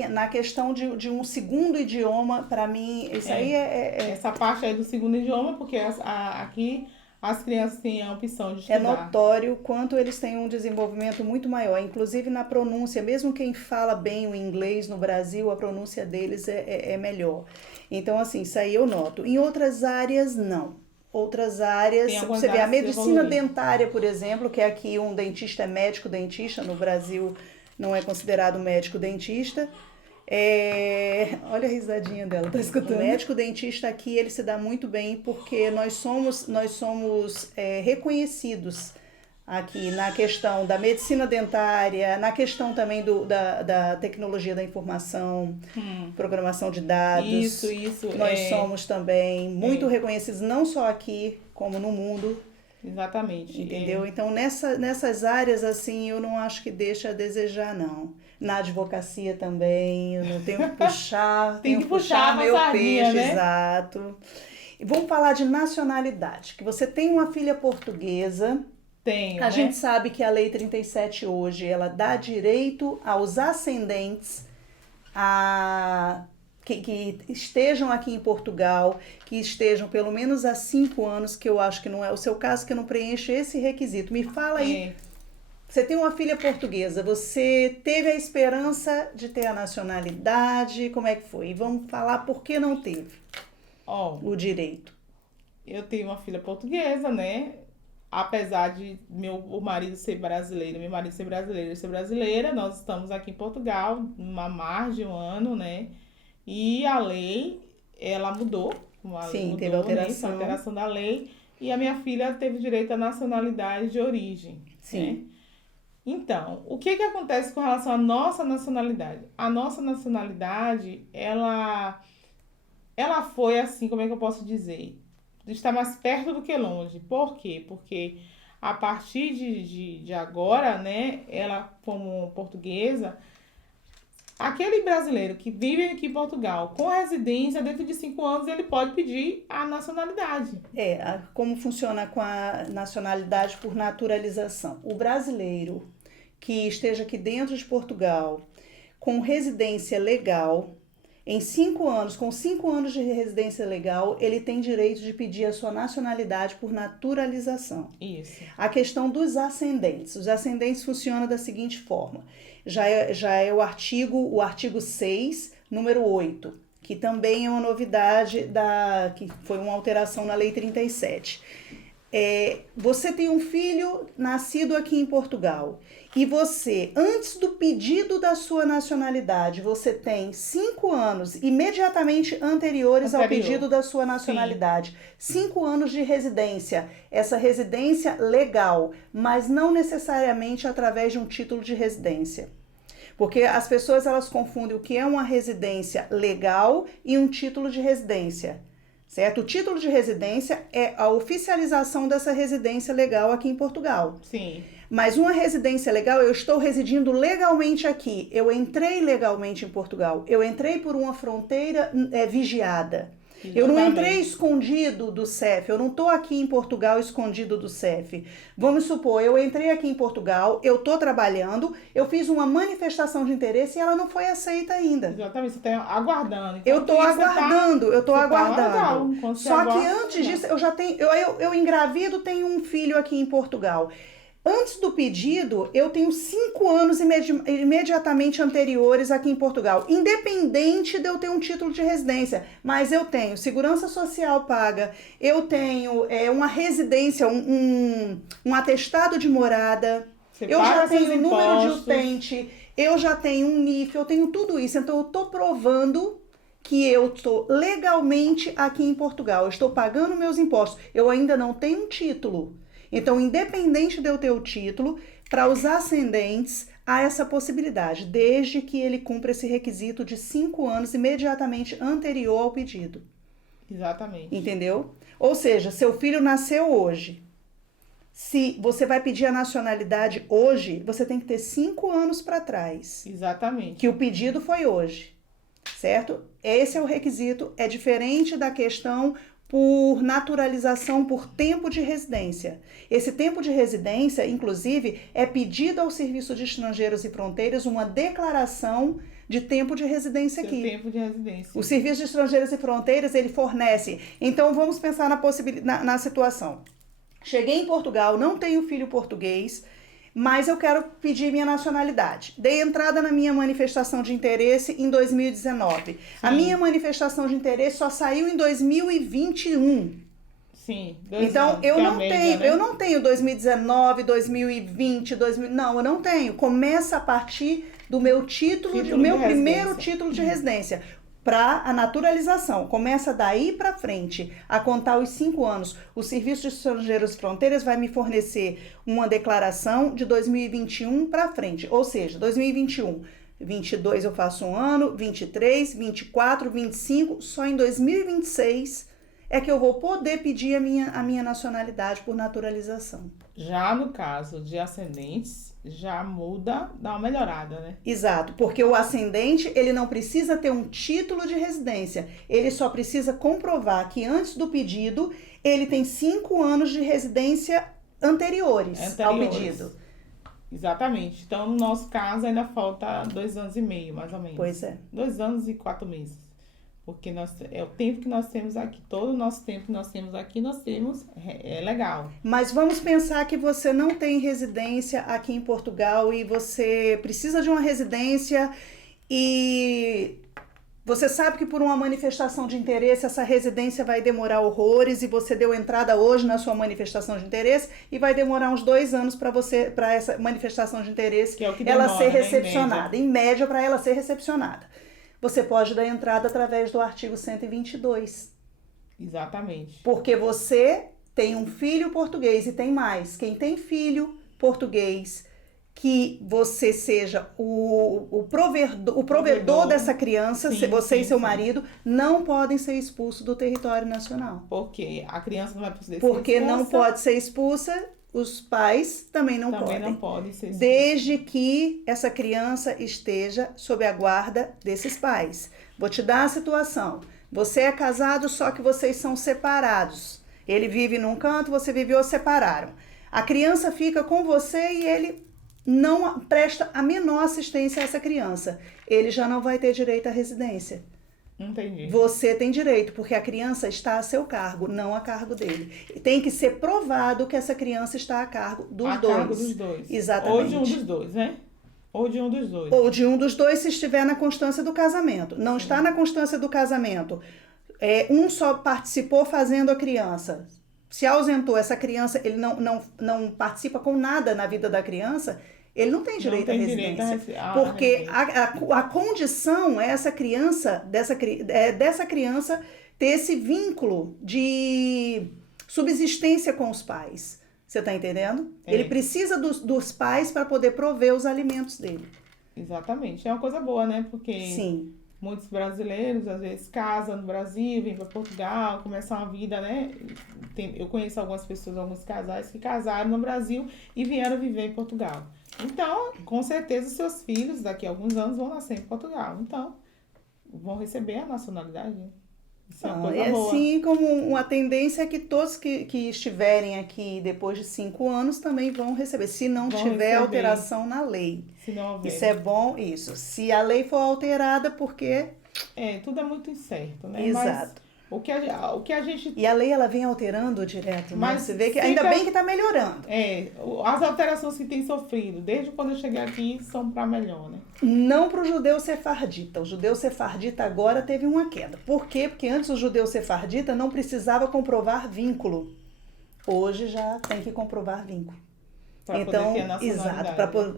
na questão de um segundo idioma, para mim, isso aí Essa parte aí do segundo idioma, porque aqui as crianças têm a opção de estudar. É notório o quanto eles têm um desenvolvimento muito maior, inclusive na pronúncia, mesmo quem fala bem o inglês no Brasil, a pronúncia deles é melhor. Então, assim, isso aí eu noto. Em outras áreas, não. Outras áreas, você vê a medicina dentária, por exemplo, que aqui um dentista é médico-dentista, no Brasil não é considerado médico-dentista. Olha a risadinha dela, tá escutando? O médico dentista aqui, ele se dá muito bem porque nós somos reconhecidos aqui na questão da medicina dentária, na questão também da tecnologia da informação, programação de dados. Isso. Nós somos também muito reconhecidos, não só aqui, como no mundo. Exatamente. Entendeu? Então, nessas áreas, assim, eu não acho que deixa a desejar, não. Na advocacia também, eu não tenho que puxar, Tem que puxar meu peixe, né? Exato. E vamos falar de nacionalidade, que você tem uma filha portuguesa. Tenho, A gente sabe que a Lei 37 hoje, ela dá direito aos ascendentes que estejam aqui em Portugal, que estejam pelo menos há 5 anos, que eu acho que não é o seu caso, que não preenche esse requisito. Me fala aí, você tem uma filha portuguesa, você teve a esperança de ter a nacionalidade, como é que foi? E vamos falar por que não teve o direito. Eu tenho uma filha portuguesa, né? Apesar de o marido ser brasileiro, meu marido ser brasileiro e ser brasileira, nós estamos aqui em Portugal há mais de um ano, né? E a lei, ela mudou. Teve alteração. Né? Alteração da lei. E a minha filha teve direito à nacionalidade de origem. Sim. Né? Então, o que acontece com relação à nossa nacionalidade? A nossa nacionalidade, ela foi assim, como é que eu posso dizer? Está mais perto do que longe. Por quê? Porque a partir de agora, né, ela como portuguesa, aquele brasileiro que vive aqui em Portugal com residência, dentro de 5 anos, ele pode pedir a nacionalidade. Como funciona com a nacionalidade por naturalização? O brasileiro que esteja aqui dentro de Portugal com residência legal, em 5 anos, com 5 anos de residência legal, ele tem direito de pedir a sua nacionalidade por naturalização. Isso. A questão dos ascendentes. Os ascendentes funcionam da seguinte forma. Já é o artigo 6, número 8, que também é uma novidade, que foi uma alteração na Lei 37. Você tem um filho nascido aqui em Portugal e você, antes do pedido da sua nacionalidade, você tem 5 anos imediatamente anteriores ao pedido da sua nacionalidade. 5 anos de residência, essa residência legal, mas não necessariamente através de um título de residência. Porque as pessoas elas confundem o que é uma residência legal e um título de residência. Certo? O título de residência é a oficialização dessa residência legal aqui em Portugal. Sim. Mas uma residência legal, eu estou residindo legalmente aqui. Eu entrei legalmente em Portugal. Eu entrei por uma fronteira vigiada. Exatamente. Eu não entrei escondido do CEF. Eu não estou aqui em Portugal escondido do CEF. Vamos supor, eu entrei aqui em Portugal, eu estou trabalhando, eu fiz uma manifestação de interesse e ela não foi aceita ainda. Exatamente, você está aguardando. Então, eu estou aguardando, Só que antes disso, eu engravido, tenho um filho aqui em Portugal. Antes do pedido, eu tenho 5 anos imediatamente anteriores aqui em Portugal, independente de eu ter um título de residência, mas eu tenho segurança social paga, eu tenho uma residência, um atestado de morada, eu já tenho número de utente, eu já tenho um NIF, eu tenho tudo isso, então eu estou provando que eu estou legalmente aqui em Portugal, eu estou pagando meus impostos, eu ainda não tenho um título. Então, independente de eu ter o título, para os ascendentes, há essa possibilidade, desde que ele cumpra esse requisito de 5 anos imediatamente anterior ao pedido. Exatamente. Entendeu? Ou seja, seu filho nasceu hoje. Se você vai pedir a nacionalidade hoje, você tem que ter 5 anos para trás. Exatamente. Que o pedido foi hoje, certo? Esse é o requisito, é diferente da questão por naturalização por tempo de residência. Esse tempo de residência, inclusive, é pedido ao Serviço de Estrangeiros e Fronteiras uma declaração de tempo de residência aqui. Tempo de residência. O Serviço de Estrangeiros e Fronteiras, ele fornece. Então, vamos pensar na situação. Cheguei em Portugal, não tenho filho português, mas eu quero pedir minha nacionalidade. Dei entrada na minha manifestação de interesse em 2019. Sim. A minha manifestação de interesse só saiu em 2021. Sim, Então, anos, né? eu não tenho 2019, 2020, não, eu não tenho. Começa a partir do meu primeiro título de residência. Para a naturalização. Começa daí para frente, a contar os 5 anos. O Serviço de Estrangeiros e Fronteiras vai me fornecer uma declaração de 2021 para frente. Ou seja, 2021, 22 eu faço um ano, 23, 24, 25, só em 2026 é que eu vou poder pedir a minha nacionalidade por naturalização. Já no caso de ascendentes, já muda, dá uma melhorada, né? Exato, porque o ascendente, ele não precisa ter um título de residência, ele só precisa comprovar que antes do pedido, ele tem 5 anos de residência anteriores ao pedido. Exatamente. Então, no nosso caso, ainda falta 2 anos e meio, mais ou menos. Pois é. 2 anos e 4 meses. Porque é o tempo que nós temos aqui. Todo o nosso tempo que nós temos aqui, é legal. Mas vamos pensar que você não tem residência aqui em Portugal e você precisa de uma residência e você sabe que por uma manifestação de interesse essa residência vai demorar horrores e você deu entrada hoje na sua manifestação de interesse e vai demorar uns 2 anos para essa manifestação de interesse que é o que demora, ela ser né, recepcionada. Em média, para ela ser recepcionada. Você pode dar entrada através do artigo 122. Exatamente. Porque você tem um filho português e tem mais. Quem tem filho português, que você seja o provedor dessa criança, sim, você e seu sim. marido, não podem ser expulsos do território nacional. Porque a criança não vai poder ser expulsa. Porque não pode ser expulsa, os pais também não podem ser expulsos. Desde que essa criança esteja sob a guarda desses pais. Vou te dar a situação. Você é casado, só que vocês são separados. Ele vive num canto, você vive ou separaram. A criança fica com você e ele não presta a menor assistência a essa criança. Ele já não vai ter direito à residência. Entendi. Você tem direito, porque a criança está a seu cargo, não a cargo dele. Tem que ser provado que essa criança está a cargo dos dois. A cargo dos dois. Exatamente. Ou de um dos dois, né? Ou de um dos dois. Ou de um dos dois se estiver na constância do casamento. Não está na constância do casamento. Um só participou fazendo a criança. Se ausentou essa criança, ele não participa com nada na vida da criança, ele não tem direito à residência. Porque a condição é essa criança, dessa criança ter esse vínculo de subsistência com os pais. Você está entendendo? Ele precisa dos pais para poder prover os alimentos dele. Exatamente. É uma coisa boa, né? Porque sim, muitos brasileiros, às vezes, casam no Brasil, vêm para Portugal, começam uma vida, né? Eu conheço algumas pessoas, alguns casais que casaram no Brasil e vieram viver em Portugal. Então, com certeza, seus filhos, daqui a alguns anos, vão nascer em Portugal. Então, vão receber a nacionalidade. Isso é uma coisa boa. Assim como uma tendência é que todos que estiverem aqui depois de 5 anos também vão receber, se não tiver alteração na lei. Se não houver. Isso é bom, isso. Se a lei for alterada, porque... tudo é muito incerto, né? Exato. Mas o que a gente... E a lei, ela vem alterando direto, mas né? Você vê que ainda bem que está melhorando. As alterações que tem sofrido, desde quando eu cheguei aqui, são para melhor, né? Não para o judeu sefardita. O judeu sefardita agora teve uma queda. Por quê? Porque antes o judeu sefardita não precisava comprovar vínculo. Hoje já tem que comprovar vínculo. Para poder ter a nacionalidade. Exato,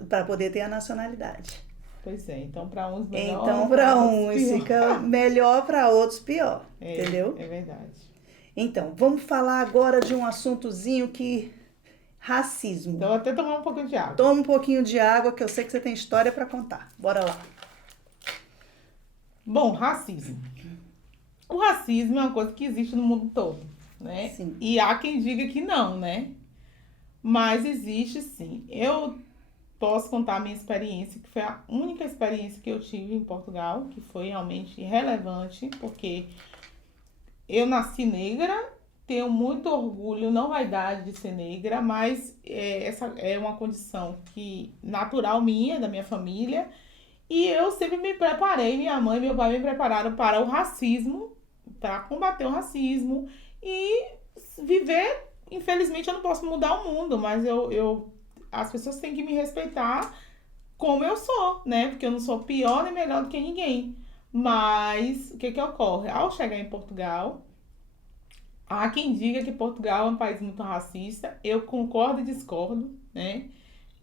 para poder ter a nacionalidade. Pois é, então para uns melhor. Então para uns fica melhor, para outros pior. Entendeu? É verdade. Então, vamos falar agora de um assuntozinho que... Racismo. Então, vou até tomar um pouquinho de água. Toma um pouquinho de água, que eu sei que você tem história para contar. Bora lá. Bom, racismo. O racismo é uma coisa que existe no mundo todo, né? Sim. E há quem diga que não, né? Mas existe sim. Eu posso contar a minha experiência, que foi a única experiência que eu tive em Portugal, que foi realmente relevante, porque eu nasci negra, tenho muito orgulho, não vaidade de ser negra, mas essa é uma condição natural minha, da minha família, e eu sempre me preparei, minha mãe e meu pai me prepararam para o racismo, para combater o racismo e viver. Infelizmente eu não posso mudar o mundo, mas as pessoas têm que me respeitar como eu sou, né? Porque eu não sou pior nem melhor do que ninguém. Mas o que ocorre? Ao chegar em Portugal, Há quem diga que Portugal é um país muito racista. Eu concordo e discordo, né?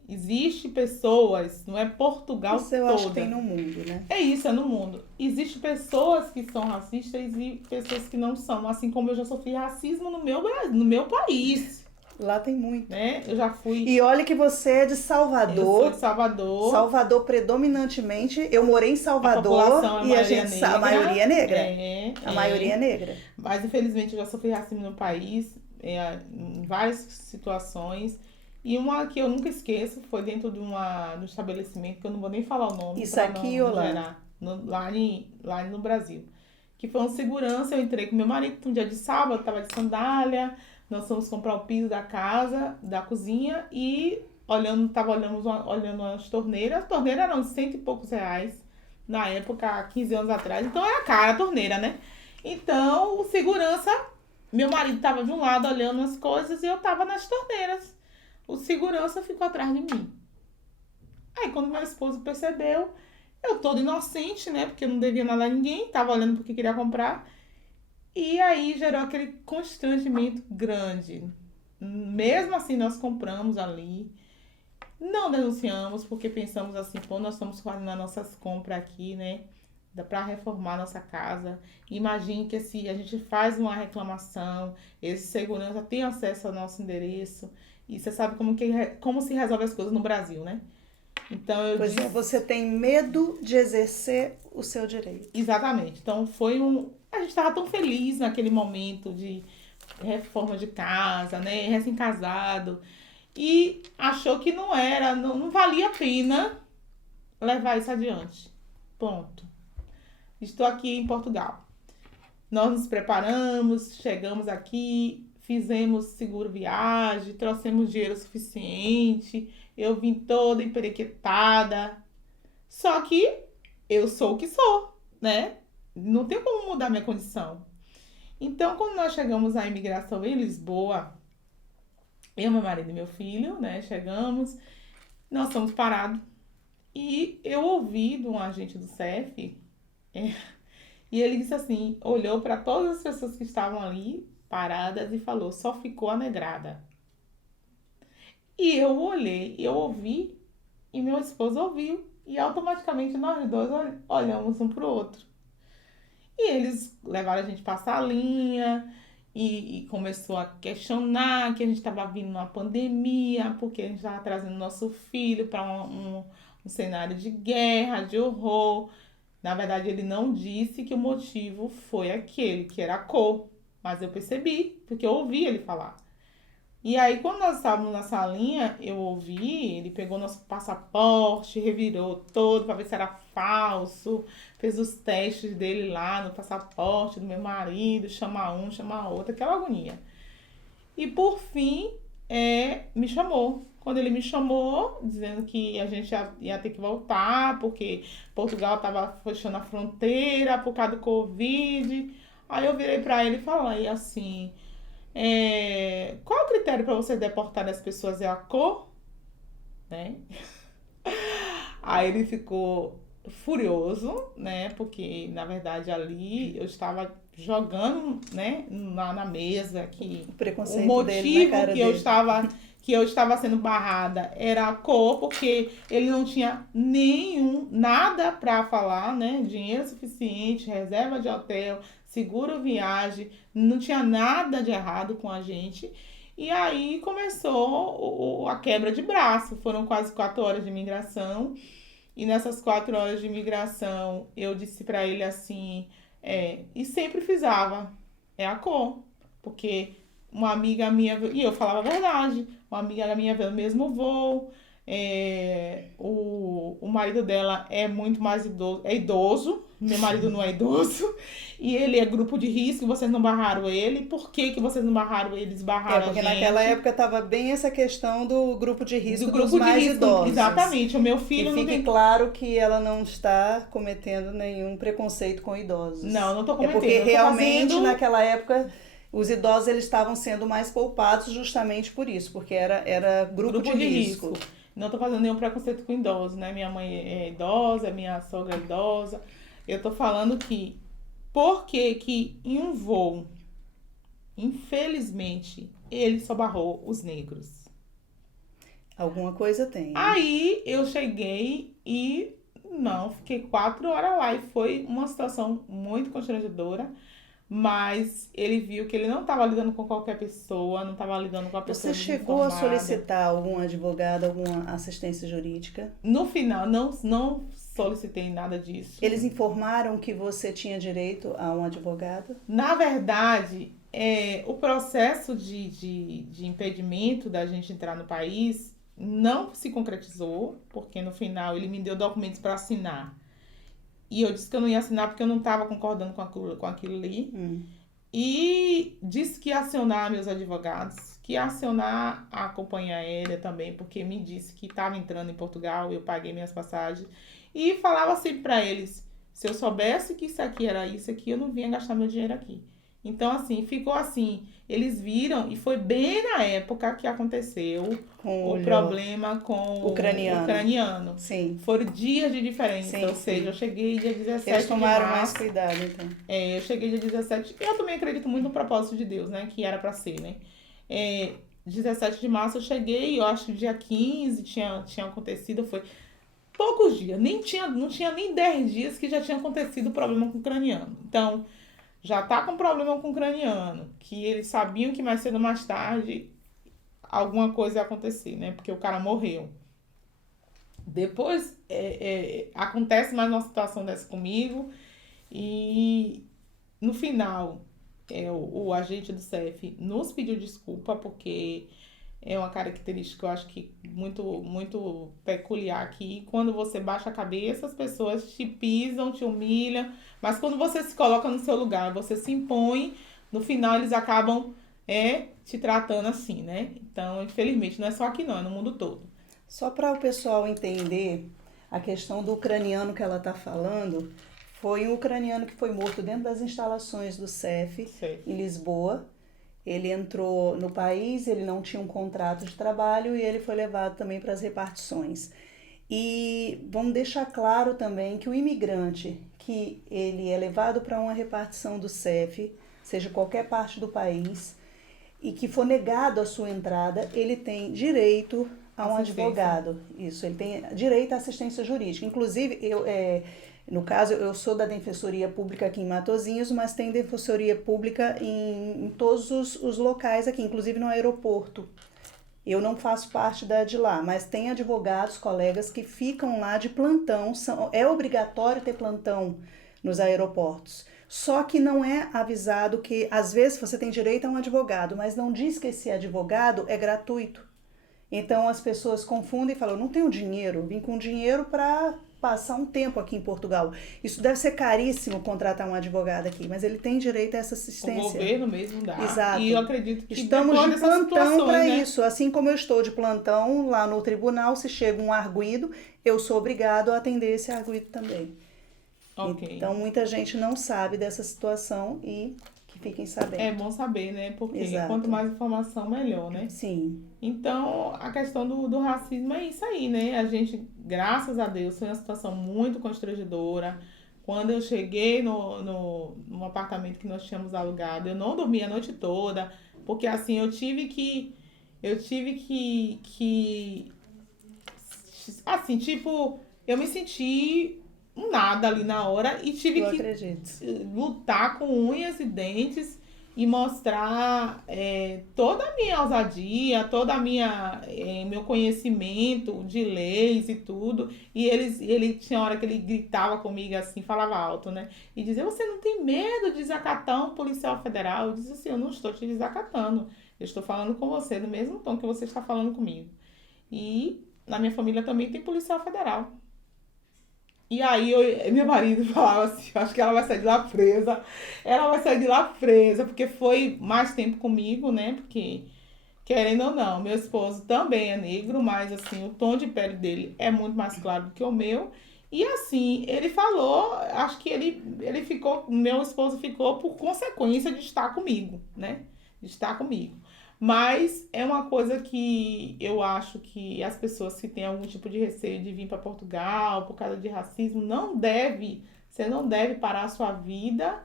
Existem pessoas, não é Portugal Isso eu toda. acho que tem no mundo, né? É isso, é no mundo. Existem pessoas que são racistas e pessoas que não são. Assim como eu já sofri racismo no meu país. Lá tem muito. Né? Eu já fui... E olha que você é de Salvador. Eu sou de Salvador. Salvador predominantemente. Eu morei em Salvador A e a maioria é negra. A maioria é negra. Mas infelizmente eu já sofri racismo no país, em várias situações. E uma que eu nunca esqueço foi dentro de um estabelecimento, que eu não vou nem falar o nome. Isso aqui ou lá? Lá no Brasil. Que foi um segurança, eu entrei com meu marido um dia de sábado, tava de sandália, nós fomos comprar o piso da casa, da cozinha, e olhando as torneiras. As torneiras eram R$100 e poucos, na época, há 15 anos atrás. Então era cara a torneira, né? Então o segurança, meu marido tava de um lado olhando as coisas e eu tava nas torneiras. O segurança ficou atrás de mim. Aí quando meu esposo percebeu, eu toda inocente, né? Porque eu não devia nada a ninguém, tava olhando porque queria comprar. E aí gerou aquele constrangimento grande. Mesmo assim, nós compramos ali. Não denunciamos, porque pensamos assim, pô, nós estamos fazendo as nossas compras aqui, né? Dá para reformar nossa casa. Imagine que se a gente faz uma reclamação, esse segurança tem acesso ao nosso endereço. E você sabe como se resolve as coisas no Brasil, né? Então você tem medo de exercer o seu direito. Exatamente. Então a gente estava tão feliz naquele momento de reforma de casa, né? Recém-casado. E achou que não valia a pena levar isso adiante. Ponto. Estou aqui em Portugal. Nós nos preparamos, chegamos aqui, fizemos seguro viagem, trouxemos dinheiro suficiente. Eu vim toda emperequetada. Só que eu sou o que sou, né? Não tem como mudar minha condição. Então, quando nós chegamos à imigração em Lisboa, eu, meu marido e meu filho, né? Chegamos, nós fomos parados. E eu ouvi de um agente do CEF, e ele disse assim, olhou para todas as pessoas que estavam ali paradas e falou, só ficou a negrada. E eu olhei, eu ouvi, e meu esposo ouviu, e automaticamente nós dois olhamos um pro outro. E eles levaram a gente para a salinha, e começou a questionar que a gente estava vindo numa pandemia, porque a gente estava trazendo nosso filho para um cenário de guerra, de horror. Na verdade, ele não disse que o motivo foi aquele, que era a cor. Mas eu percebi, porque eu ouvi ele falar. E aí, quando nós estávamos na salinha, eu ouvi, ele pegou nosso passaporte, revirou todo para ver se era falso, fez os testes dele lá no passaporte do meu marido, chama um, chama outro, aquela agonia. E por fim, me chamou. Quando ele me chamou, dizendo que a gente ia ter que voltar, porque Portugal estava fechando a fronteira por causa do Covid. Aí eu virei para ele e falei assim, qual é o critério para você deportar as pessoas? É a cor? Né? Aí ele ficou furioso, né? Porque, na verdade, ali eu estava jogando, né, lá na mesa que o motivo que eu estava sendo barrada era a cor, porque ele não tinha nada para falar, né? Dinheiro suficiente, reserva de hotel, seguro viagem, não tinha nada de errado com a gente. E aí começou a quebra de braço. Foram quase 4 horas de imigração. E nessas 4 horas de imigração, eu disse para ele assim, e sempre frisava, é a cor. Porque uma amiga minha, e eu falava a verdade, uma amiga minha veio no mesmo voo, o marido dela é muito mais idoso, meu marido não é idoso, e ele é grupo de risco, vocês não barraram ele, por que vocês não barraram ele, eles barraram porque a gente? Naquela época estava bem essa questão do grupo de risco dos mais idosos. Exatamente, o meu filho... E fique claro que ela não está cometendo nenhum preconceito com idosos. Não estou cometendo. Porque realmente naquela época... Os idosos eles estavam sendo mais poupados justamente por isso, porque era grupo de risco. Não estou fazendo nenhum preconceito com idosos, né? Minha mãe é idosa, minha sogra é idosa. Eu estou falando que, por que em um voo infelizmente, ele só barrou os negros. Alguma coisa tem. Aí eu cheguei e não, fiquei 4 horas lá e foi uma situação muito constrangedora, mas ele viu que ele não estava lidando com qualquer pessoa, não estava lidando com a pessoa Você chegou a desinformada. solicitar algum advogado, alguma assistência jurídica? No final, não solicitei nada disso. Eles informaram que você tinha direito a um advogado? Na verdade, o processo de impedimento da gente entrar no país não se concretizou, porque no final ele me deu documentos para assinar. E eu disse que eu não ia assinar porque eu não estava concordando com aquilo ali. E disse que ia acionar meus advogados, que ia acionar a companhia aérea também, porque me disse que estava entrando em Portugal, eu paguei minhas passagens. E falava sempre para eles, se eu soubesse que isso aqui era isso aqui, eu não vinha gastar meu dinheiro aqui. Então, assim, ficou assim. Eles viram, e foi bem na época que aconteceu o problema com o ucraniano. Sim. Foram dias de diferença, Sim, ou seja, eu cheguei dia 17 Eles tomaram de março. mais cuidado, então. Eu cheguei dia 17, eu também acredito muito no propósito de Deus, né, que era para ser, né. 17 de março eu cheguei, eu acho que dia 15 tinha acontecido, foi poucos dias, não tinha nem 10 dias que já tinha acontecido o problema com o ucraniano. Então, já tá com problema com o ucraniano, que eles sabiam que mais cedo ou mais tarde alguma coisa ia acontecer, né? Porque o cara morreu. Depois acontece mais uma situação dessa comigo e no final o agente do CEF nos pediu desculpa porque é uma característica, eu acho que muito, muito peculiar aqui. Quando você baixa a cabeça, as pessoas te pisam, te humilham. Mas quando você se coloca no seu lugar, você se impõe, no final eles acabam te tratando assim, né? Então, infelizmente, não é só aqui não, é no mundo todo. Só para o pessoal entender, a questão do ucraniano que ela está falando, foi um ucraniano que foi morto dentro das instalações do CEF, em Lisboa. Ele entrou no país, ele não tinha um contrato de trabalho e ele foi levado também para as repartições. E vamos deixar claro também que o imigrante que ele é levado para uma repartição do CEF, seja qualquer parte do país, e que for negado a sua entrada, ele tem direito a um advogado. Isso, ele tem direito à assistência jurídica. Inclusive, no caso, eu sou da Defensoria Pública aqui em Matosinhos, mas tem Defensoria Pública em todos os locais aqui, inclusive no aeroporto. Eu não faço parte de lá, mas tem advogados, colegas que ficam lá de plantão. É obrigatório ter plantão nos aeroportos. Só que não é avisado que, às vezes, você tem direito a um advogado, mas não diz que esse advogado é gratuito. Então, as pessoas confundem e falam, não tenho dinheiro, vim com dinheiro para passar um tempo aqui em Portugal. Isso deve ser caríssimo contratar um advogado aqui, mas ele tem direito a essa assistência. O governo mesmo dá. Exato. E eu acredito que estamos de plantão para né? isso. Assim como eu estou de plantão lá no tribunal, se chega um arguido, eu sou obrigado a atender esse arguido também. Okay. Então, muita gente não sabe dessa situação e que fiquem sabendo. É bom saber, né? Porque quanto mais informação, melhor, né? Sim. Então, a questão do racismo é isso aí, né? A gente, graças a Deus, foi uma situação muito constrangedora. Quando eu cheguei no apartamento que nós tínhamos alugado, eu não dormi a noite toda, porque assim, eu tive que assim, tipo, eu me senti um nada ali na hora e tive que lutar com unhas e dentes e mostrar toda a minha ousadia, toda a meu conhecimento de leis e tudo. E ele tinha hora que ele gritava comigo assim, falava alto, né? E dizia, você não tem medo de desacatar um policial federal? Eu disse assim, eu não estou te desacatando. Eu estou falando com você no mesmo tom que você está falando comigo. E na minha família também tem policial federal. E aí, meu marido falava assim, acho que ela vai sair de lá presa. Ela vai sair de lá presa, porque foi mais tempo comigo, né? Porque, querendo ou não, meu esposo também é negro, mas assim, o tom de pele dele é muito mais claro do que o meu. E assim, ele falou, acho que ele ficou, meu esposo ficou por consequência de estar comigo, né? De estar comigo. Mas é uma coisa que eu acho que as pessoas que têm algum tipo de receio de vir para Portugal por causa de racismo, você não deve parar a sua vida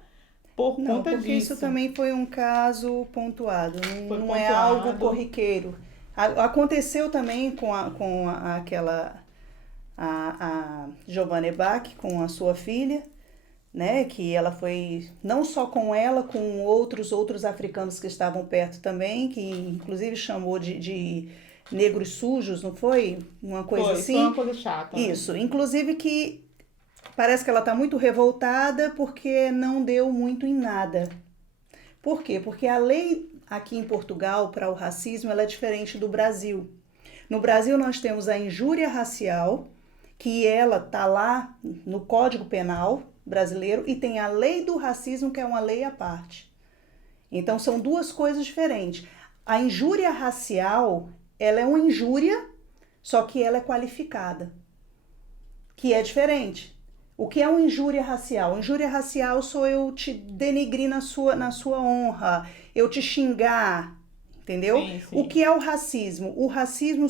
por Não, conta porque disso. isso também foi um caso pontuado, Foi não é pontuado. algo corriqueiro. Aconteceu também a Giovanna Bach, com a sua filha, né? Que ela foi, não só com ela, com outros africanos que estavam perto também, que inclusive chamou de negros sujos, não foi? Uma coisa assim. Foi uma coisa chata. Isso, inclusive que parece que ela está muito revoltada porque não deu muito em nada. Por quê? Porque a lei aqui em Portugal para o racismo ela é diferente do Brasil. No Brasil nós temos a injúria racial, que ela está lá no Código Penal brasileiro, e tem a lei do racismo, que é uma lei à parte. Então são duas coisas diferentes. A injúria racial, ela é uma injúria, só que ela é qualificada, que é diferente. O que é uma injúria racial? Injúria racial sou eu te denegrir na sua honra, eu te xingar, entendeu? Sim. O que é o racismo? O racismo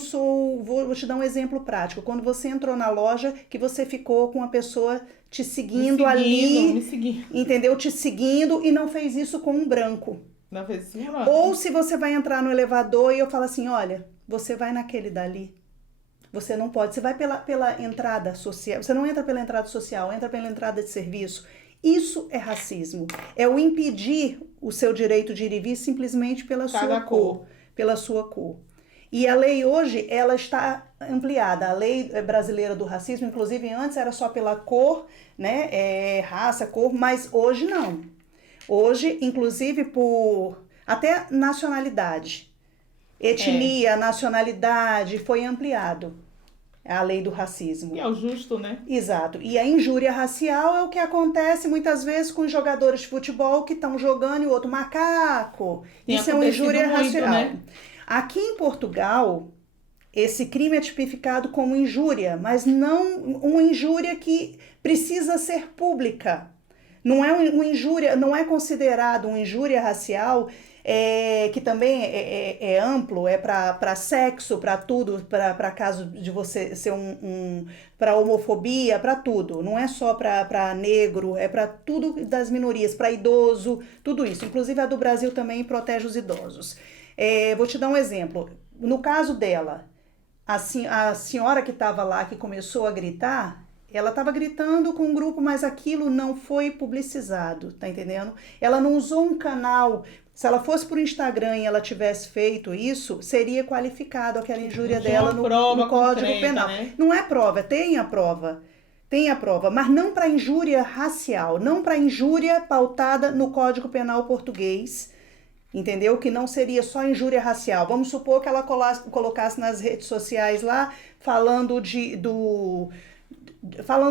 vou te dar um exemplo prático. Quando você entrou na loja, que você ficou com uma pessoa te seguindo ali, entendeu? Te seguindo e não fez isso com um branco. Não fez isso com um branco. Ou se você vai entrar no elevador e eu falo assim, olha, você vai naquele dali. Você não pode, você vai pela entrada social, você não entra pela entrada social, entra pela entrada de serviço. Isso é racismo. É o impedir o seu direito de ir e vir simplesmente pela sua cor. Pela sua cor. E a lei hoje, ela está ampliada. A lei brasileira do racismo, inclusive antes era só pela cor, né? Raça, cor, mas hoje não. Hoje, inclusive por até nacionalidade. Etnia, nacionalidade, foi ampliado a lei do racismo. E é o justo, né? Exato. E a injúria racial é o que acontece muitas vezes com os jogadores de futebol que estão jogando e o outro macaco. Isso é uma injúria racial. Né? Aqui em Portugal, esse crime é tipificado como injúria, mas não uma injúria que precisa ser pública. Não é uma injúria, não é considerado uma injúria racial que também é amplo, é para sexo, para tudo, para caso de você ser para homofobia, para tudo. Não é só para negro, é para tudo das minorias, para idoso, tudo isso. Inclusive a do Brasil também protege os idosos. Vou te dar um exemplo. No caso dela, a senhora que estava lá, que começou a gritar, ela estava gritando com um grupo, mas aquilo não foi publicizado, tá entendendo? Ela não usou um canal. Se ela fosse por Instagram e ela tivesse feito isso, seria qualificado aquela injúria dela no Código Penal. Né? Não é prova, tem a prova, mas não para injúria racial, não para injúria pautada no Código Penal português, entendeu? Que não seria só injúria racial. Vamos supor que ela colocasse nas redes sociais lá, falando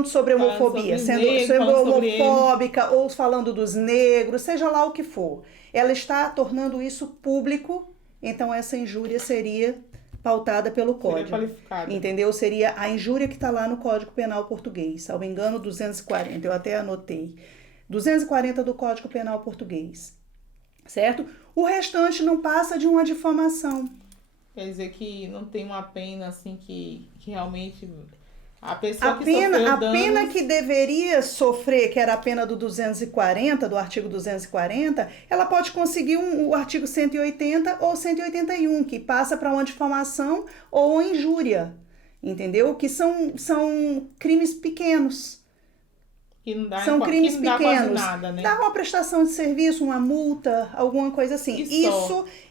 sobre homofobia, sendo homofóbica ou falando dos negros, seja lá o que for. Ela está tornando isso público, então essa injúria seria pautada pelo Código. Entendeu? Seria a injúria que está lá no Código Penal português, salvo engano, 240, eu até anotei. 240 do Código Penal português, certo? O restante não passa de uma difamação. Quer dizer que não tem uma pena assim que realmente... A pena que deveria sofrer, que era a pena do 240, do artigo 240, ela pode conseguir o artigo 180 ou 181, que passa para uma difamação ou uma injúria, entendeu? Que são crimes pequenos. Que não dá, são crimes que não pequenos. Dá quase nada, né? Dá uma prestação de serviço, uma multa, alguma coisa assim.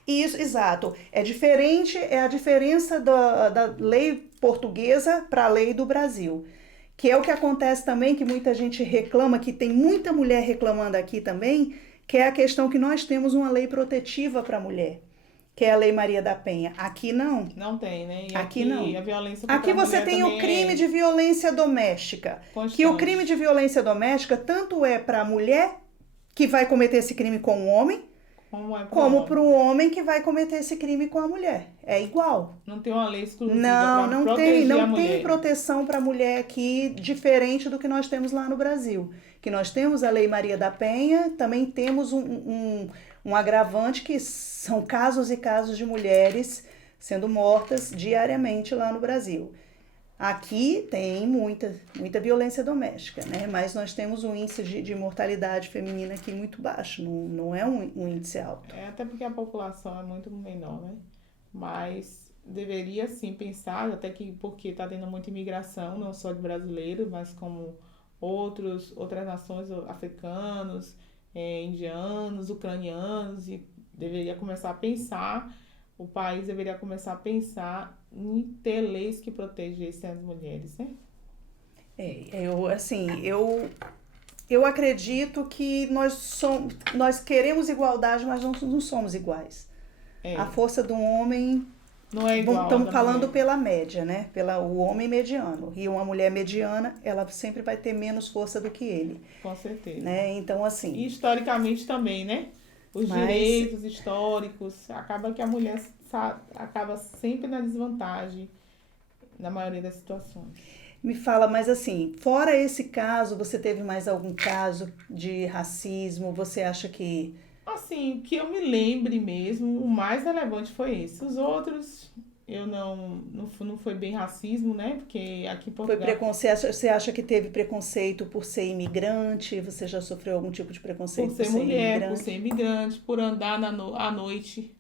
Isso, exato. É diferente, é a diferença da lei portuguesa para a lei do Brasil. Que é o que acontece também, que muita gente reclama, que tem muita mulher reclamando aqui também, que é a questão que nós temos uma lei protetiva para a mulher, que é a Lei Maria da Penha. Aqui não. Não tem, né? E aqui não. A violência contra aqui você tem o crime de violência doméstica. Constante. Que o crime de violência doméstica tanto é para a mulher que vai cometer esse crime com o homem, como para o homem que vai cometer esse crime com a mulher. É igual. Não tem uma lei exclusiva não proteger tem, a mulher. Tem proteção para a mulher aqui, diferente do que nós temos lá no Brasil. Que nós temos a Lei Maria da Penha, também temos um agravante que são casos e casos de mulheres sendo mortas diariamente lá no Brasil. Aqui tem muita violência doméstica, né? Mas nós temos um índice de mortalidade feminina aqui muito baixo, não é um índice alto. Até porque a população é muito menor, né? Mas deveria sim pensar, até que porque está tendo muita imigração, não só de brasileiros, mas como outras nações, africanos, indianos, ucranianos, e deveria começar a pensar, o país deveria começar a pensar em ter leis que protegessem as mulheres, né? Eu acredito que nós queremos igualdade, mas não somos iguais. A força do homem, não é igual. Estamos falando pela média, né? O homem mediano. E uma mulher mediana, ela sempre vai ter menos força do que ele. Com certeza. Né? Então, assim... E historicamente também, né? Os direitos históricos, acaba que a mulher acaba sempre na desvantagem, na maioria das situações. Me fala, mas assim, fora esse caso, você teve mais algum caso de racismo? Você acha que... Assim, que eu me lembre mesmo, o mais relevante foi esse. Os outros, eu não foi bem racismo, né? Porque aqui em Portugal... Foi preconceito, você acha que teve preconceito por ser imigrante? Você já sofreu algum tipo de preconceito por ser mulher, por ser imigrante, por andar à noite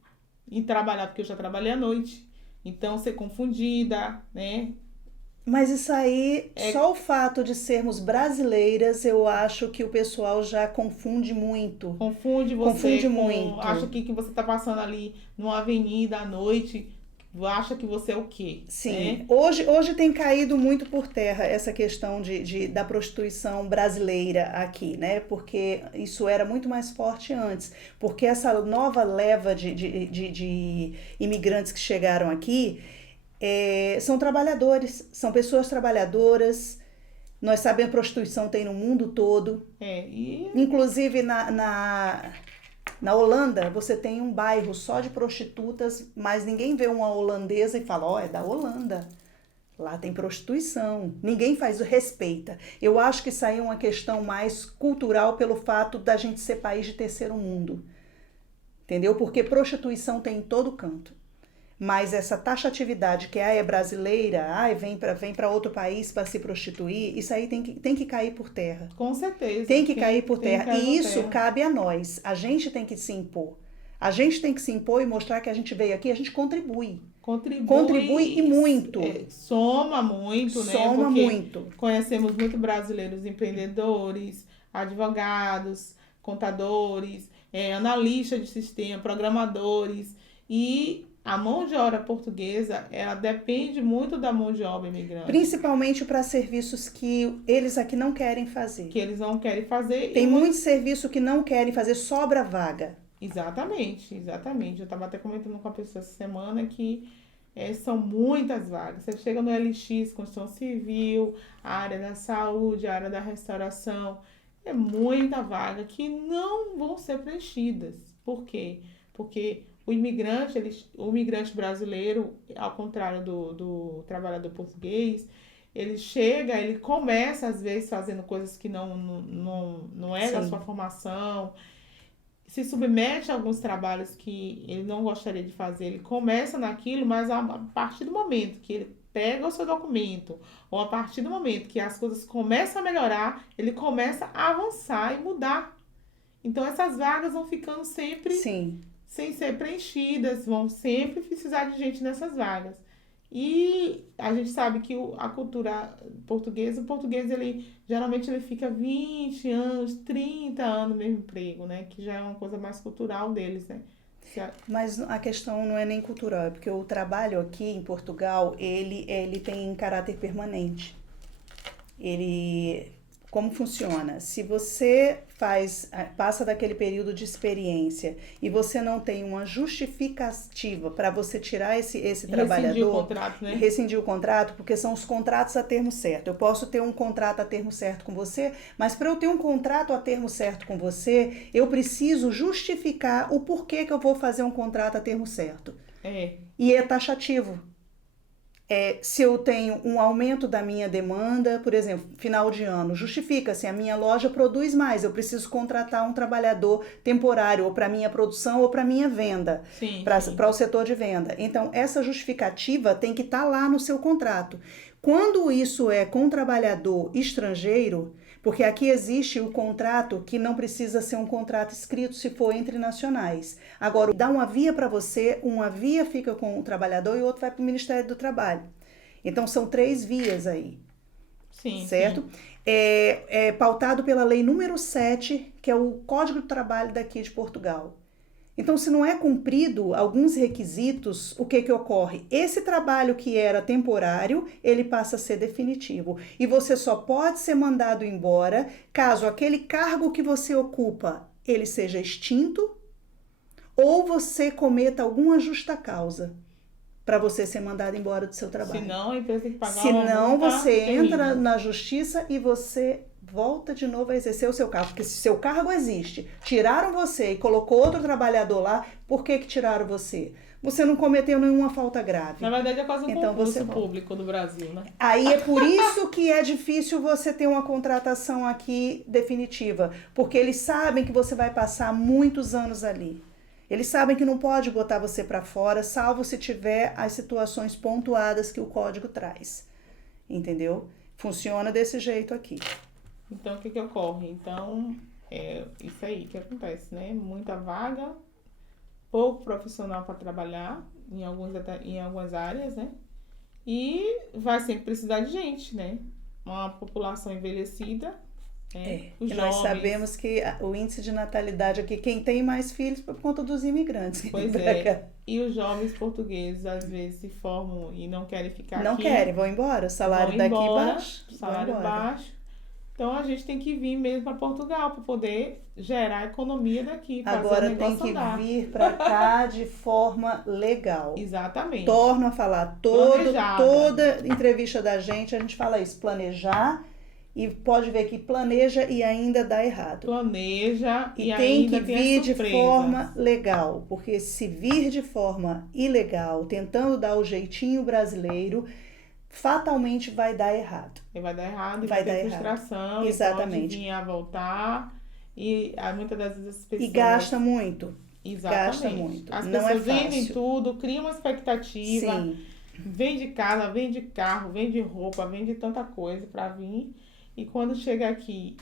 e trabalhar, porque eu já trabalhei à noite. Então, ser confundida, né? Mas isso aí, só o fato de sermos brasileiras, eu acho que o pessoal já confunde muito. Confunde você. Confunde muito. Acha que você tá passando ali numa avenida à noite, acha que você é o quê? Sim. Hoje tem caído muito por terra essa questão da prostituição brasileira aqui, né? Porque isso era muito mais forte antes. Porque essa nova leva de imigrantes que chegaram aqui... são trabalhadores, são pessoas trabalhadoras. Nós sabemos que prostituição tem no mundo todo. Inclusive na Holanda, você tem um bairro só de prostitutas, mas ninguém vê uma holandesa e fala, é da Holanda. Lá tem prostituição. Ninguém respeita. Eu acho que isso aí é uma questão mais cultural pelo fato da gente ser país de terceiro mundo. Entendeu? Porque prostituição tem em todo canto. Mas essa taxatividade que é brasileira, vem para outro país para se prostituir, isso aí tem que cair por terra. Com certeza. Tem que cair por terra. E isso cabe a nós. A gente tem que se impor. A gente tem que se impor e mostrar que a gente veio aqui, a gente contribui. Contribui e muito. Soma muito, né? Soma porque muito. Conhecemos muito brasileiros empreendedores, advogados, contadores, analistas de sistema, programadores e... A mão de obra portuguesa, ela depende muito da mão de obra imigrante. Principalmente para serviços que eles aqui não querem fazer. Que eles não querem fazer. Tem muito serviço que não querem fazer, sobra vaga. Exatamente. Eu estava até comentando com a pessoa essa semana que são muitas vagas. Você chega no LX, construção civil, a área da saúde, a área da restauração. É muita vaga que não vão ser preenchidas. Por quê? Porque... O imigrante brasileiro, ao contrário do trabalhador português, ele começa, às vezes, fazendo coisas que não é da sua formação, se submete a alguns trabalhos que ele não gostaria de fazer, ele começa naquilo, mas a partir do momento que ele pega o seu documento, ou a partir do momento que as coisas começam a melhorar, ele começa a avançar e mudar. Então, essas vagas vão ficando sempre... Sim. Sem ser preenchidas, vão sempre precisar de gente nessas vagas. E a gente sabe que a cultura portuguesa, o português, geralmente ele fica 20 anos, 30 anos no mesmo emprego, né? Que já é uma coisa mais cultural deles, né? Mas a questão não é nem cultural, é porque o trabalho aqui em Portugal, ele tem caráter permanente. Como funciona? Se você passa daquele período de experiência e você não tem uma justificativa para você tirar esse trabalhador... Rescindir o contrato, né? Rescindir o contrato, porque são os contratos a termo certo. Eu posso ter um contrato a termo certo com você, mas para eu ter um contrato a termo certo com você, eu preciso justificar o porquê que eu vou fazer um contrato a termo certo. E é taxativo. Se eu tenho um aumento da minha demanda, por exemplo, final de ano, justifica-se, a minha loja produz mais, eu preciso contratar um trabalhador temporário, ou para minha produção, ou para minha venda, para o setor de venda. Então, essa justificativa tem que estar lá no seu contrato. Quando isso é com trabalhador estrangeiro, porque aqui existe o contrato que não precisa ser um contrato escrito se for entre nacionais. Agora, dá uma via para você, uma via fica com o trabalhador e o outro vai para o Ministério do Trabalho. Então, são 3 vias aí. Sim, certo? sim. É pautado pela lei número 7, que é o Código do Trabalho daqui de Portugal. Então, se não é cumprido alguns requisitos, o que ocorre? Esse trabalho que era temporário, ele passa a ser definitivo. E você só pode ser mandado embora caso aquele cargo que você ocupa, ele seja extinto ou você cometa alguma justa causa para você ser mandado embora do seu trabalho. Senão, a empresa tem que pagar Senão, uma multa você entra terrível. na justiça e você volta de novo a exercer o seu cargo. Porque se seu cargo existe, tiraram você e colocou outro trabalhador lá, por que tiraram você? Você não cometeu nenhuma falta grave. Na verdade, é quase um Então, concurso você volta. público do Brasil, né? Aí é por isso que é difícil você ter uma contratação aqui definitiva. Porque eles sabem que você vai passar muitos anos ali. Eles sabem que não pode botar você para fora, salvo se tiver as situações pontuadas que o código traz. Entendeu? Funciona desse jeito aqui. Então, o que ocorre? Então, é isso aí que acontece, né? Muita vaga, pouco profissional para trabalhar em algumas áreas, né? E vai sempre precisar de gente, né? Uma população envelhecida, né? Os E nós jovens. sabemos que o índice de natalidade aqui, quem tem mais filhos por conta dos imigrantes. Que Pois vêm pra cá. é. E os jovens portugueses, às vezes, se formam e não querem ficar Não aqui. querem, vão embora. O salário Vão daqui embora, baixo. vão salário embora. baixo. Então, a gente tem que vir mesmo para Portugal para poder gerar economia daqui, fazer o Agora tem negócio que andar. vir para cá de forma legal. Exatamente. Torno a falar, Planejada. toda entrevista da gente, a gente fala isso, planejar, e pode ver que planeja e ainda dá errado. Planeja E e tem ainda que tem vir as de surpresas. forma legal, porque se vir de forma ilegal, tentando dar o jeitinho brasileiro, fatalmente vai dar errado. E vai dar errado, e Vai vai ter dar errado. frustração, Exatamente. e pode vir a voltar. E muitas das vezes as pessoas... E gasta muito. Exatamente. gasta muito. As Não é pessoas vendem fácil. tudo, criam uma expectativa, Sim. vende casa, vende carro, vende roupa, vende tanta coisa para vir. E quando chega aqui,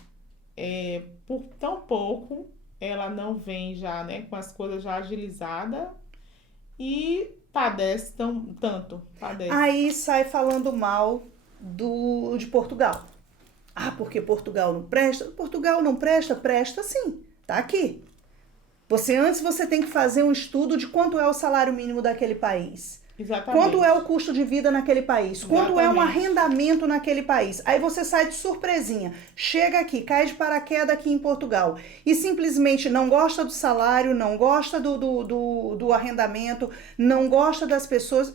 por tão pouco, ela não vem já, né, com as coisas já agilizadas e padece tanto. Padece. Aí sai falando mal de Portugal. Ah, porque Portugal não presta? Portugal não presta? Presta sim. Tá aqui. Antes você tem que fazer um estudo de quanto é o salário mínimo daquele país. Exatamente. Quanto é o custo de vida naquele país? Quanto é um Exatamente. arrendamento naquele país? Aí você sai de surpresinha, chega aqui, cai de paraquedas aqui em Portugal e simplesmente não gosta do salário, não gosta do arrendamento, não gosta das pessoas.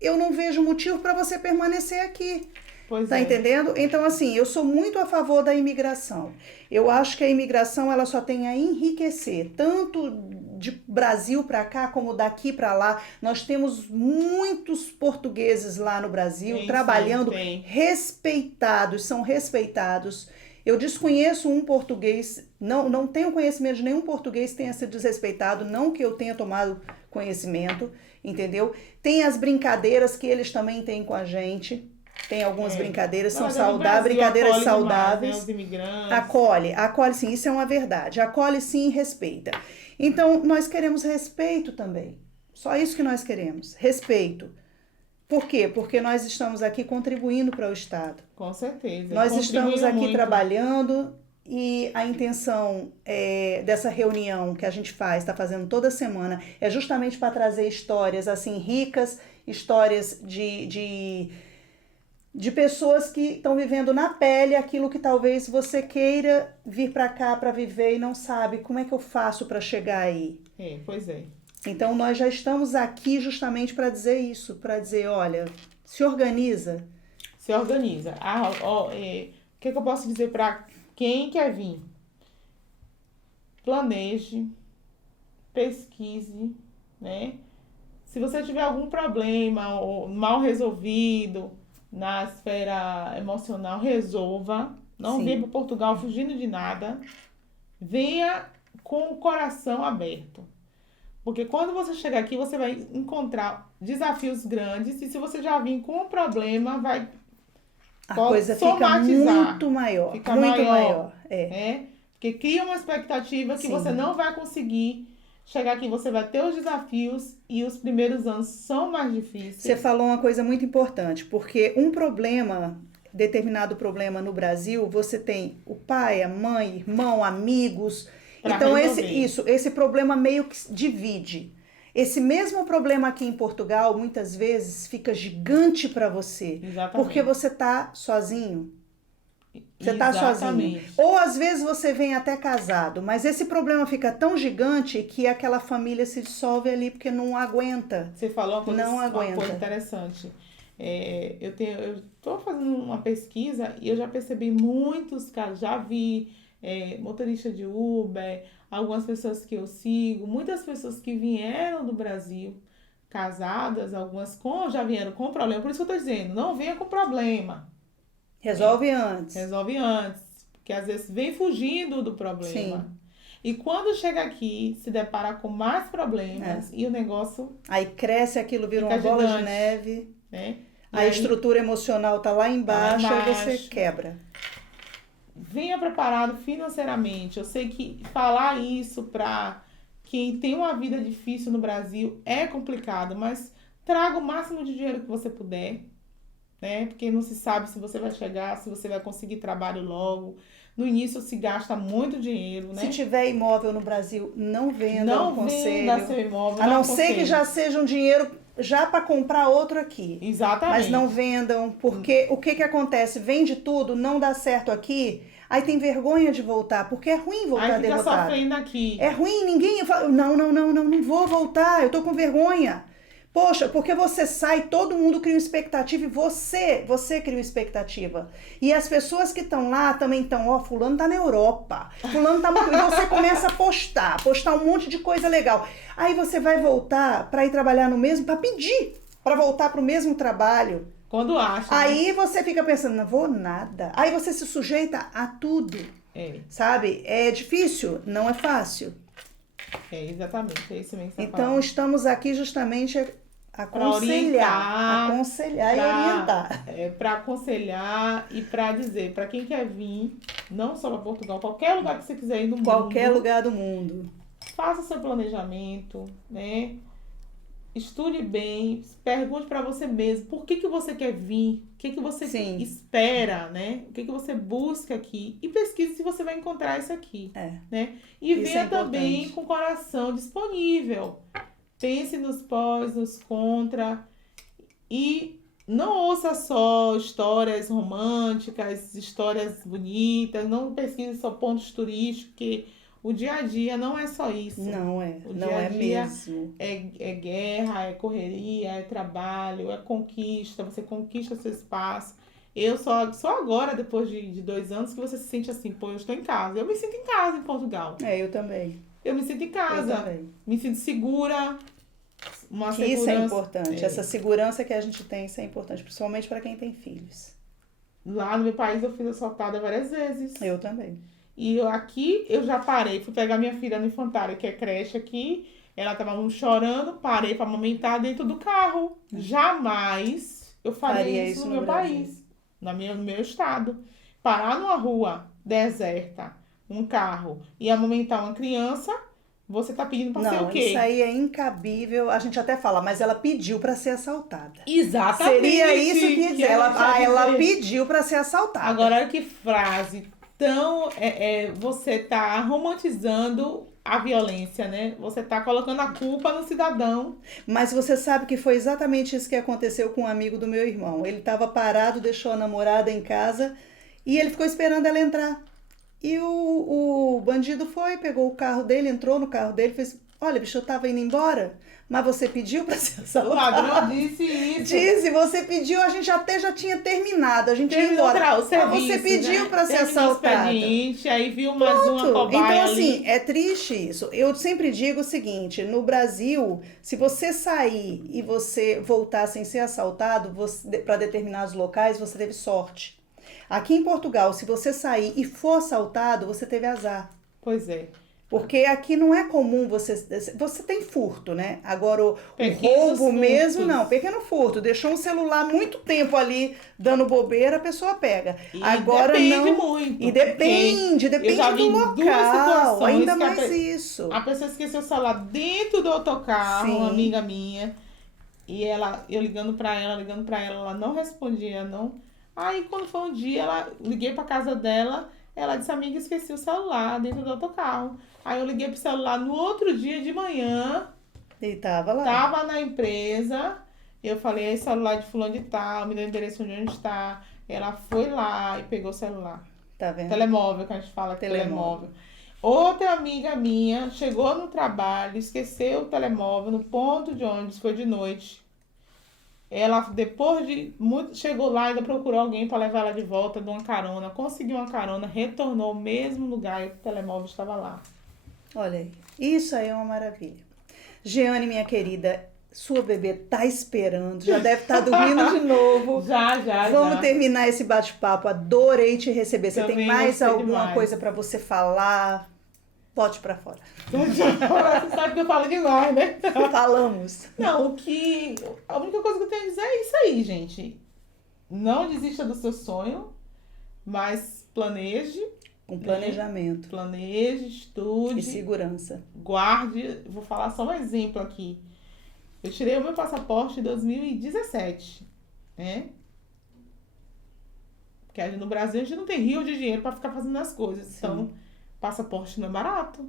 Eu não vejo motivo para você permanecer aqui. Pois Tá é. entendendo? Então, assim, eu sou muito a favor da imigração. Eu acho que a imigração ela só tem a enriquecer, tanto de Brasil para cá como daqui para lá. Nós temos muitos portugueses lá no Brasil Tem, trabalhando, sim, tem. respeitados, são respeitados. Eu desconheço um português, não tenho conhecimento de nenhum português que tenha sido desrespeitado, não que eu tenha tomado conhecimento, entendeu? Tem as brincadeiras que eles também têm com a gente. Tem algumas brincadeiras, são saudáveis, brincadeiras saudáveis. Demais, né, os imigrantes. Acolhe sim, isso é uma verdade. Acolhe sim e respeita. Então, nós queremos respeito também. Só isso que nós queremos, respeito. Por quê? Porque nós estamos aqui contribuindo para o Estado. Com certeza. Nós estamos aqui muito. trabalhando e a intenção dessa reunião que a gente está fazendo toda semana, é justamente para trazer histórias assim ricas, histórias de pessoas que estão vivendo na pele aquilo que talvez você queira vir para cá para viver e não sabe como é que eu faço para chegar aí. Pois é. Então nós já estamos aqui justamente para dizer isso, para dizer, olha, se organiza. Se organiza. O que eu posso dizer para quem quer vir? Planeje, pesquise, né? Se você tiver algum problema ou mal resolvido na esfera emocional, resolva. Não Sim. venha para Portugal fugindo de nada. Venha com o coração aberto. Porque quando você chegar aqui, você vai encontrar desafios grandes, e se você já vir com um problema, vai a coisa fica muito maior. Fica muito maior. É. Porque cria uma expectativa que Sim. você não vai conseguir chegar aqui, você vai ter os desafios e os primeiros anos são mais difíceis. Você falou uma coisa muito importante, porque um problema, determinado problema no Brasil, você tem o pai, a mãe, irmão, amigos. Pra Então resolver. esse problema meio que divide. Esse mesmo problema aqui em Portugal, muitas vezes, fica gigante para você. Exatamente. Porque você tá sozinho. Você tá sozinho. Exatamente. Ou às vezes você vem até casado, mas esse problema fica tão gigante que aquela família se dissolve ali porque não aguenta. Você falou Não uma aguenta. coisa interessante. Eu estou fazendo uma pesquisa e eu já percebi muitos casos, já vi motorista de Uber, algumas pessoas que eu sigo, muitas pessoas que vieram do Brasil, casadas, algumas já vieram com problema. Por isso que eu estou dizendo, não venha com problema. Resolve antes. Resolve antes. Porque às vezes vem fugindo do problema. Sim. E quando chega aqui, se depara com mais problemas e o negócio Aí cresce aquilo, vira fica uma bola gigante, de neve. né? E A aí, estrutura emocional tá lá embaixo, aí você embaixo. quebra. venha preparado financeiramente. Eu sei que falar isso para quem tem uma vida difícil no Brasil é complicado, mas traga o máximo de dinheiro que você puder, né? Porque não se sabe se você vai chegar, se você vai conseguir trabalho logo. No início se gasta muito dinheiro, né? Se tiver imóvel no Brasil, não venda, Não um conselho. venda seu imóvel, A não ser aconselho. que já seja um dinheiro já para comprar outro aqui. Exatamente. Mas não vendam, porque o que acontece? Vende tudo, não dá certo aqui, aí tem vergonha de voltar, porque é ruim voltar Aí fica derrotado. sofrendo aqui. É ruim, ninguém fala, não vou voltar, eu tô com vergonha. Poxa, porque você sai, todo mundo cria uma expectativa e você cria uma expectativa. E as pessoas que estão lá também estão, ó, fulano tá na Europa, fulano tá... E você começa a postar um monte de coisa legal. Aí você vai voltar para ir trabalhar no mesmo, para pedir para voltar para o mesmo trabalho. Quando acha. Aí você fica pensando, não vou nada. Aí você se sujeita a tudo, sabe? É difícil, não é fácil. Exatamente, é isso mesmo que você Então fala. estamos aqui justamente a orientar, aconselhar e orientar. Para aconselhar e para dizer, para quem quer vir, não só para Portugal, qualquer lugar que você quiser ir no mundo. Qualquer lugar do mundo. Faça seu planejamento, né? Estude bem, pergunte para você mesmo por que você quer vir, o que você Sim. espera, né? O que você busca aqui e pesquise se você vai encontrar isso aqui, né? E Isso venha é importante. também com o coração disponível. Pense nos pós, nos contra e não ouça só histórias românticas, histórias bonitas, não pesquise só pontos turísticos, porque o dia a dia não é só isso. Não é, O não dia a é dia mesmo. É guerra, é correria, é trabalho, é conquista, você conquista seu espaço. Eu só agora, depois de 2 anos, que você se sente assim, pô, eu estou em casa. Eu me sinto em casa em Portugal. Eu também. Eu me sinto em casa. Eu também. Me sinto segura. Uma Que segurança. isso é importante. Essa segurança que a gente tem, isso é importante, principalmente para quem tem filhos. Lá no meu país eu fui assaltada várias vezes. Eu também. E aqui eu já parei, fui pegar minha filha no infantário, que é creche aqui. Ela tava chorando, parei para amamentar dentro do carro. Jamais eu faria isso no meu país, no meu estado. Parar numa rua deserta, um carro, e amamentar uma criança, você tá pedindo para ser o quê? Isso aí é incabível. A gente até fala, mas ela pediu para ser assaltada. Exatamente. Seria isso que ia dizer. Ela dizer. pediu para ser assaltada. Agora, olha que frase tão... você tá romantizando a violência, né? Você tá colocando a culpa no cidadão. Mas você sabe que foi exatamente isso que aconteceu com um amigo do meu irmão. Ele estava parado, deixou a namorada em casa e ele ficou esperando ela entrar. E o bandido foi, pegou o carro dele, entrou no carro dele e fez: olha, bicho, eu tava indo embora, mas você pediu para ser O assaltado. ladrão disse isso. Disse, você pediu, a gente até já tinha terminado, a gente ia embora. O serviço, mas você pediu, né, para ser terminou assaltada. O expediente, aí viu mais uma cobaia Então, ali. assim, é triste isso. Eu sempre digo o seguinte, no Brasil, se você sair e você voltar sem ser assaltado para determinados locais, você teve sorte. Aqui em Portugal, se você sair e for assaltado, você teve azar. Pois é. Porque aqui não é comum você tem furto, né? Agora o roubo furtos. mesmo, não, pequeno furto. Deixou um celular muito tempo ali dando bobeira, a pessoa pega. E Agora depende não. muito. E depende eu já vi do duas local. situações Ainda que mais isso. A pessoa esqueceu o celular dentro do autocarro, Sim. uma amiga minha. E eu ligando pra ela, ela não respondia, não. Aí quando foi um dia, liguei pra casa dela, ela disse, amiga, esqueci o celular dentro do autocarro. Aí eu liguei pro celular no outro dia de manhã. E tava lá. Tava na empresa. Eu falei, esse celular de fulano de tal, me deu o endereço de onde está. Ela foi lá e pegou o celular. Tá vendo? Telemóvel, que a gente fala telemóvel. Outra amiga minha chegou no trabalho, esqueceu o telemóvel no ponto de ônibus, foi de noite. Ela, depois de muito, chegou lá e ainda procurou alguém para levar ela de volta de uma carona. Conseguiu uma carona, retornou ao mesmo lugar e o telemóvel estava lá. Olha aí, isso aí é uma maravilha. Jeane, minha querida, sua bebê tá esperando, já deve estar dormindo de novo. Já. Vamos terminar esse bate-papo, adorei te receber. Você Também tem mais gostei alguma demais. coisa para você falar? Bote para fora. Você sabe que eu falo demais, né? Falamos. Não, a única coisa que eu tenho a dizer é isso aí, gente. Não desista do seu sonho, mas planeje. Com planejamento. Planeje, estude. E segurança. Guarde. Vou falar só um exemplo aqui. Eu tirei o meu passaporte em 2017, né? Porque no Brasil a gente não tem rio de dinheiro para ficar fazendo as coisas. Sim. Então, passaporte não é barato.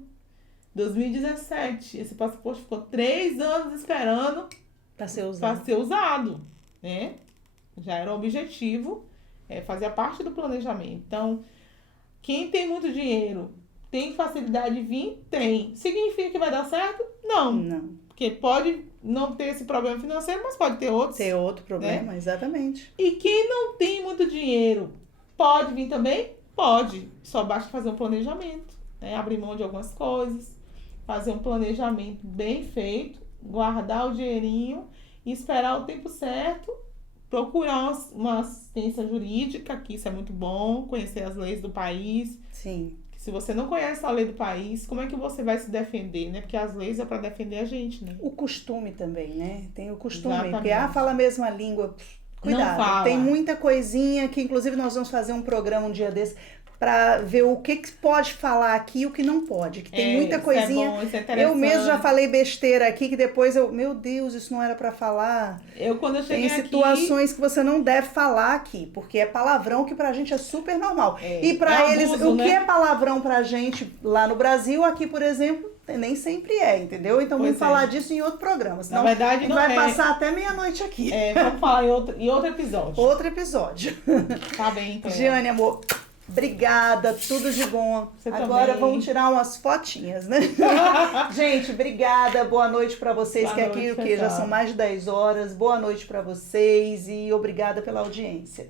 2017, esse passaporte ficou 3 anos esperando Para ser usado. para ser usado, né? Já era o objetivo, fazia parte do planejamento. Então, quem tem muito dinheiro, tem facilidade de vir? Tem. Significa que vai dar certo? Não. Não. Porque pode não ter esse problema financeiro, mas pode ter outros. Ter outro problema, exatamente. E quem não tem muito dinheiro, pode vir também? Pode. Só basta fazer um planejamento, né? Abrir mão de algumas coisas, fazer um planejamento bem feito, guardar o dinheirinho e esperar o tempo certo, procurar uma assistência jurídica, que isso é muito bom, conhecer as leis do país. Sim. Se você não conhece a lei do país, como é que você vai se defender, né? Porque as leis é para defender a gente, né? O costume também, né? Tem o costume. Exatamente. Porque, fala a mesma língua. Cuidado. Não fala. Tem muita coisinha que, inclusive, nós vamos fazer um programa um dia desse para ver o que pode falar aqui e o que não pode. Que tem muita coisinha. Isso é bom, isso é interessante. Eu mesmo já falei besteira aqui que depois meu Deus, isso não era para falar. Quando eu cheguei Tem situações que você não deve falar aqui, porque é palavrão que pra gente é super normal. E pra eles, abuso, o que né? é palavrão pra gente lá no Brasil, aqui, por exemplo, nem sempre é, entendeu? Então vamos falar disso em outro programa. Senão na verdade, a gente não vai passar até meia-noite aqui. Vamos falar em outro episódio. Outro episódio. Tá bem, Cléia. Jeane, amor, obrigada, tudo de bom. Você Agora também. vamos tirar umas fotinhas, né? Gente, obrigada, boa noite pra vocês, Boa que aqui noite, o que já pessoal. são mais de 10 horas. Boa noite pra vocês e obrigada pela audiência.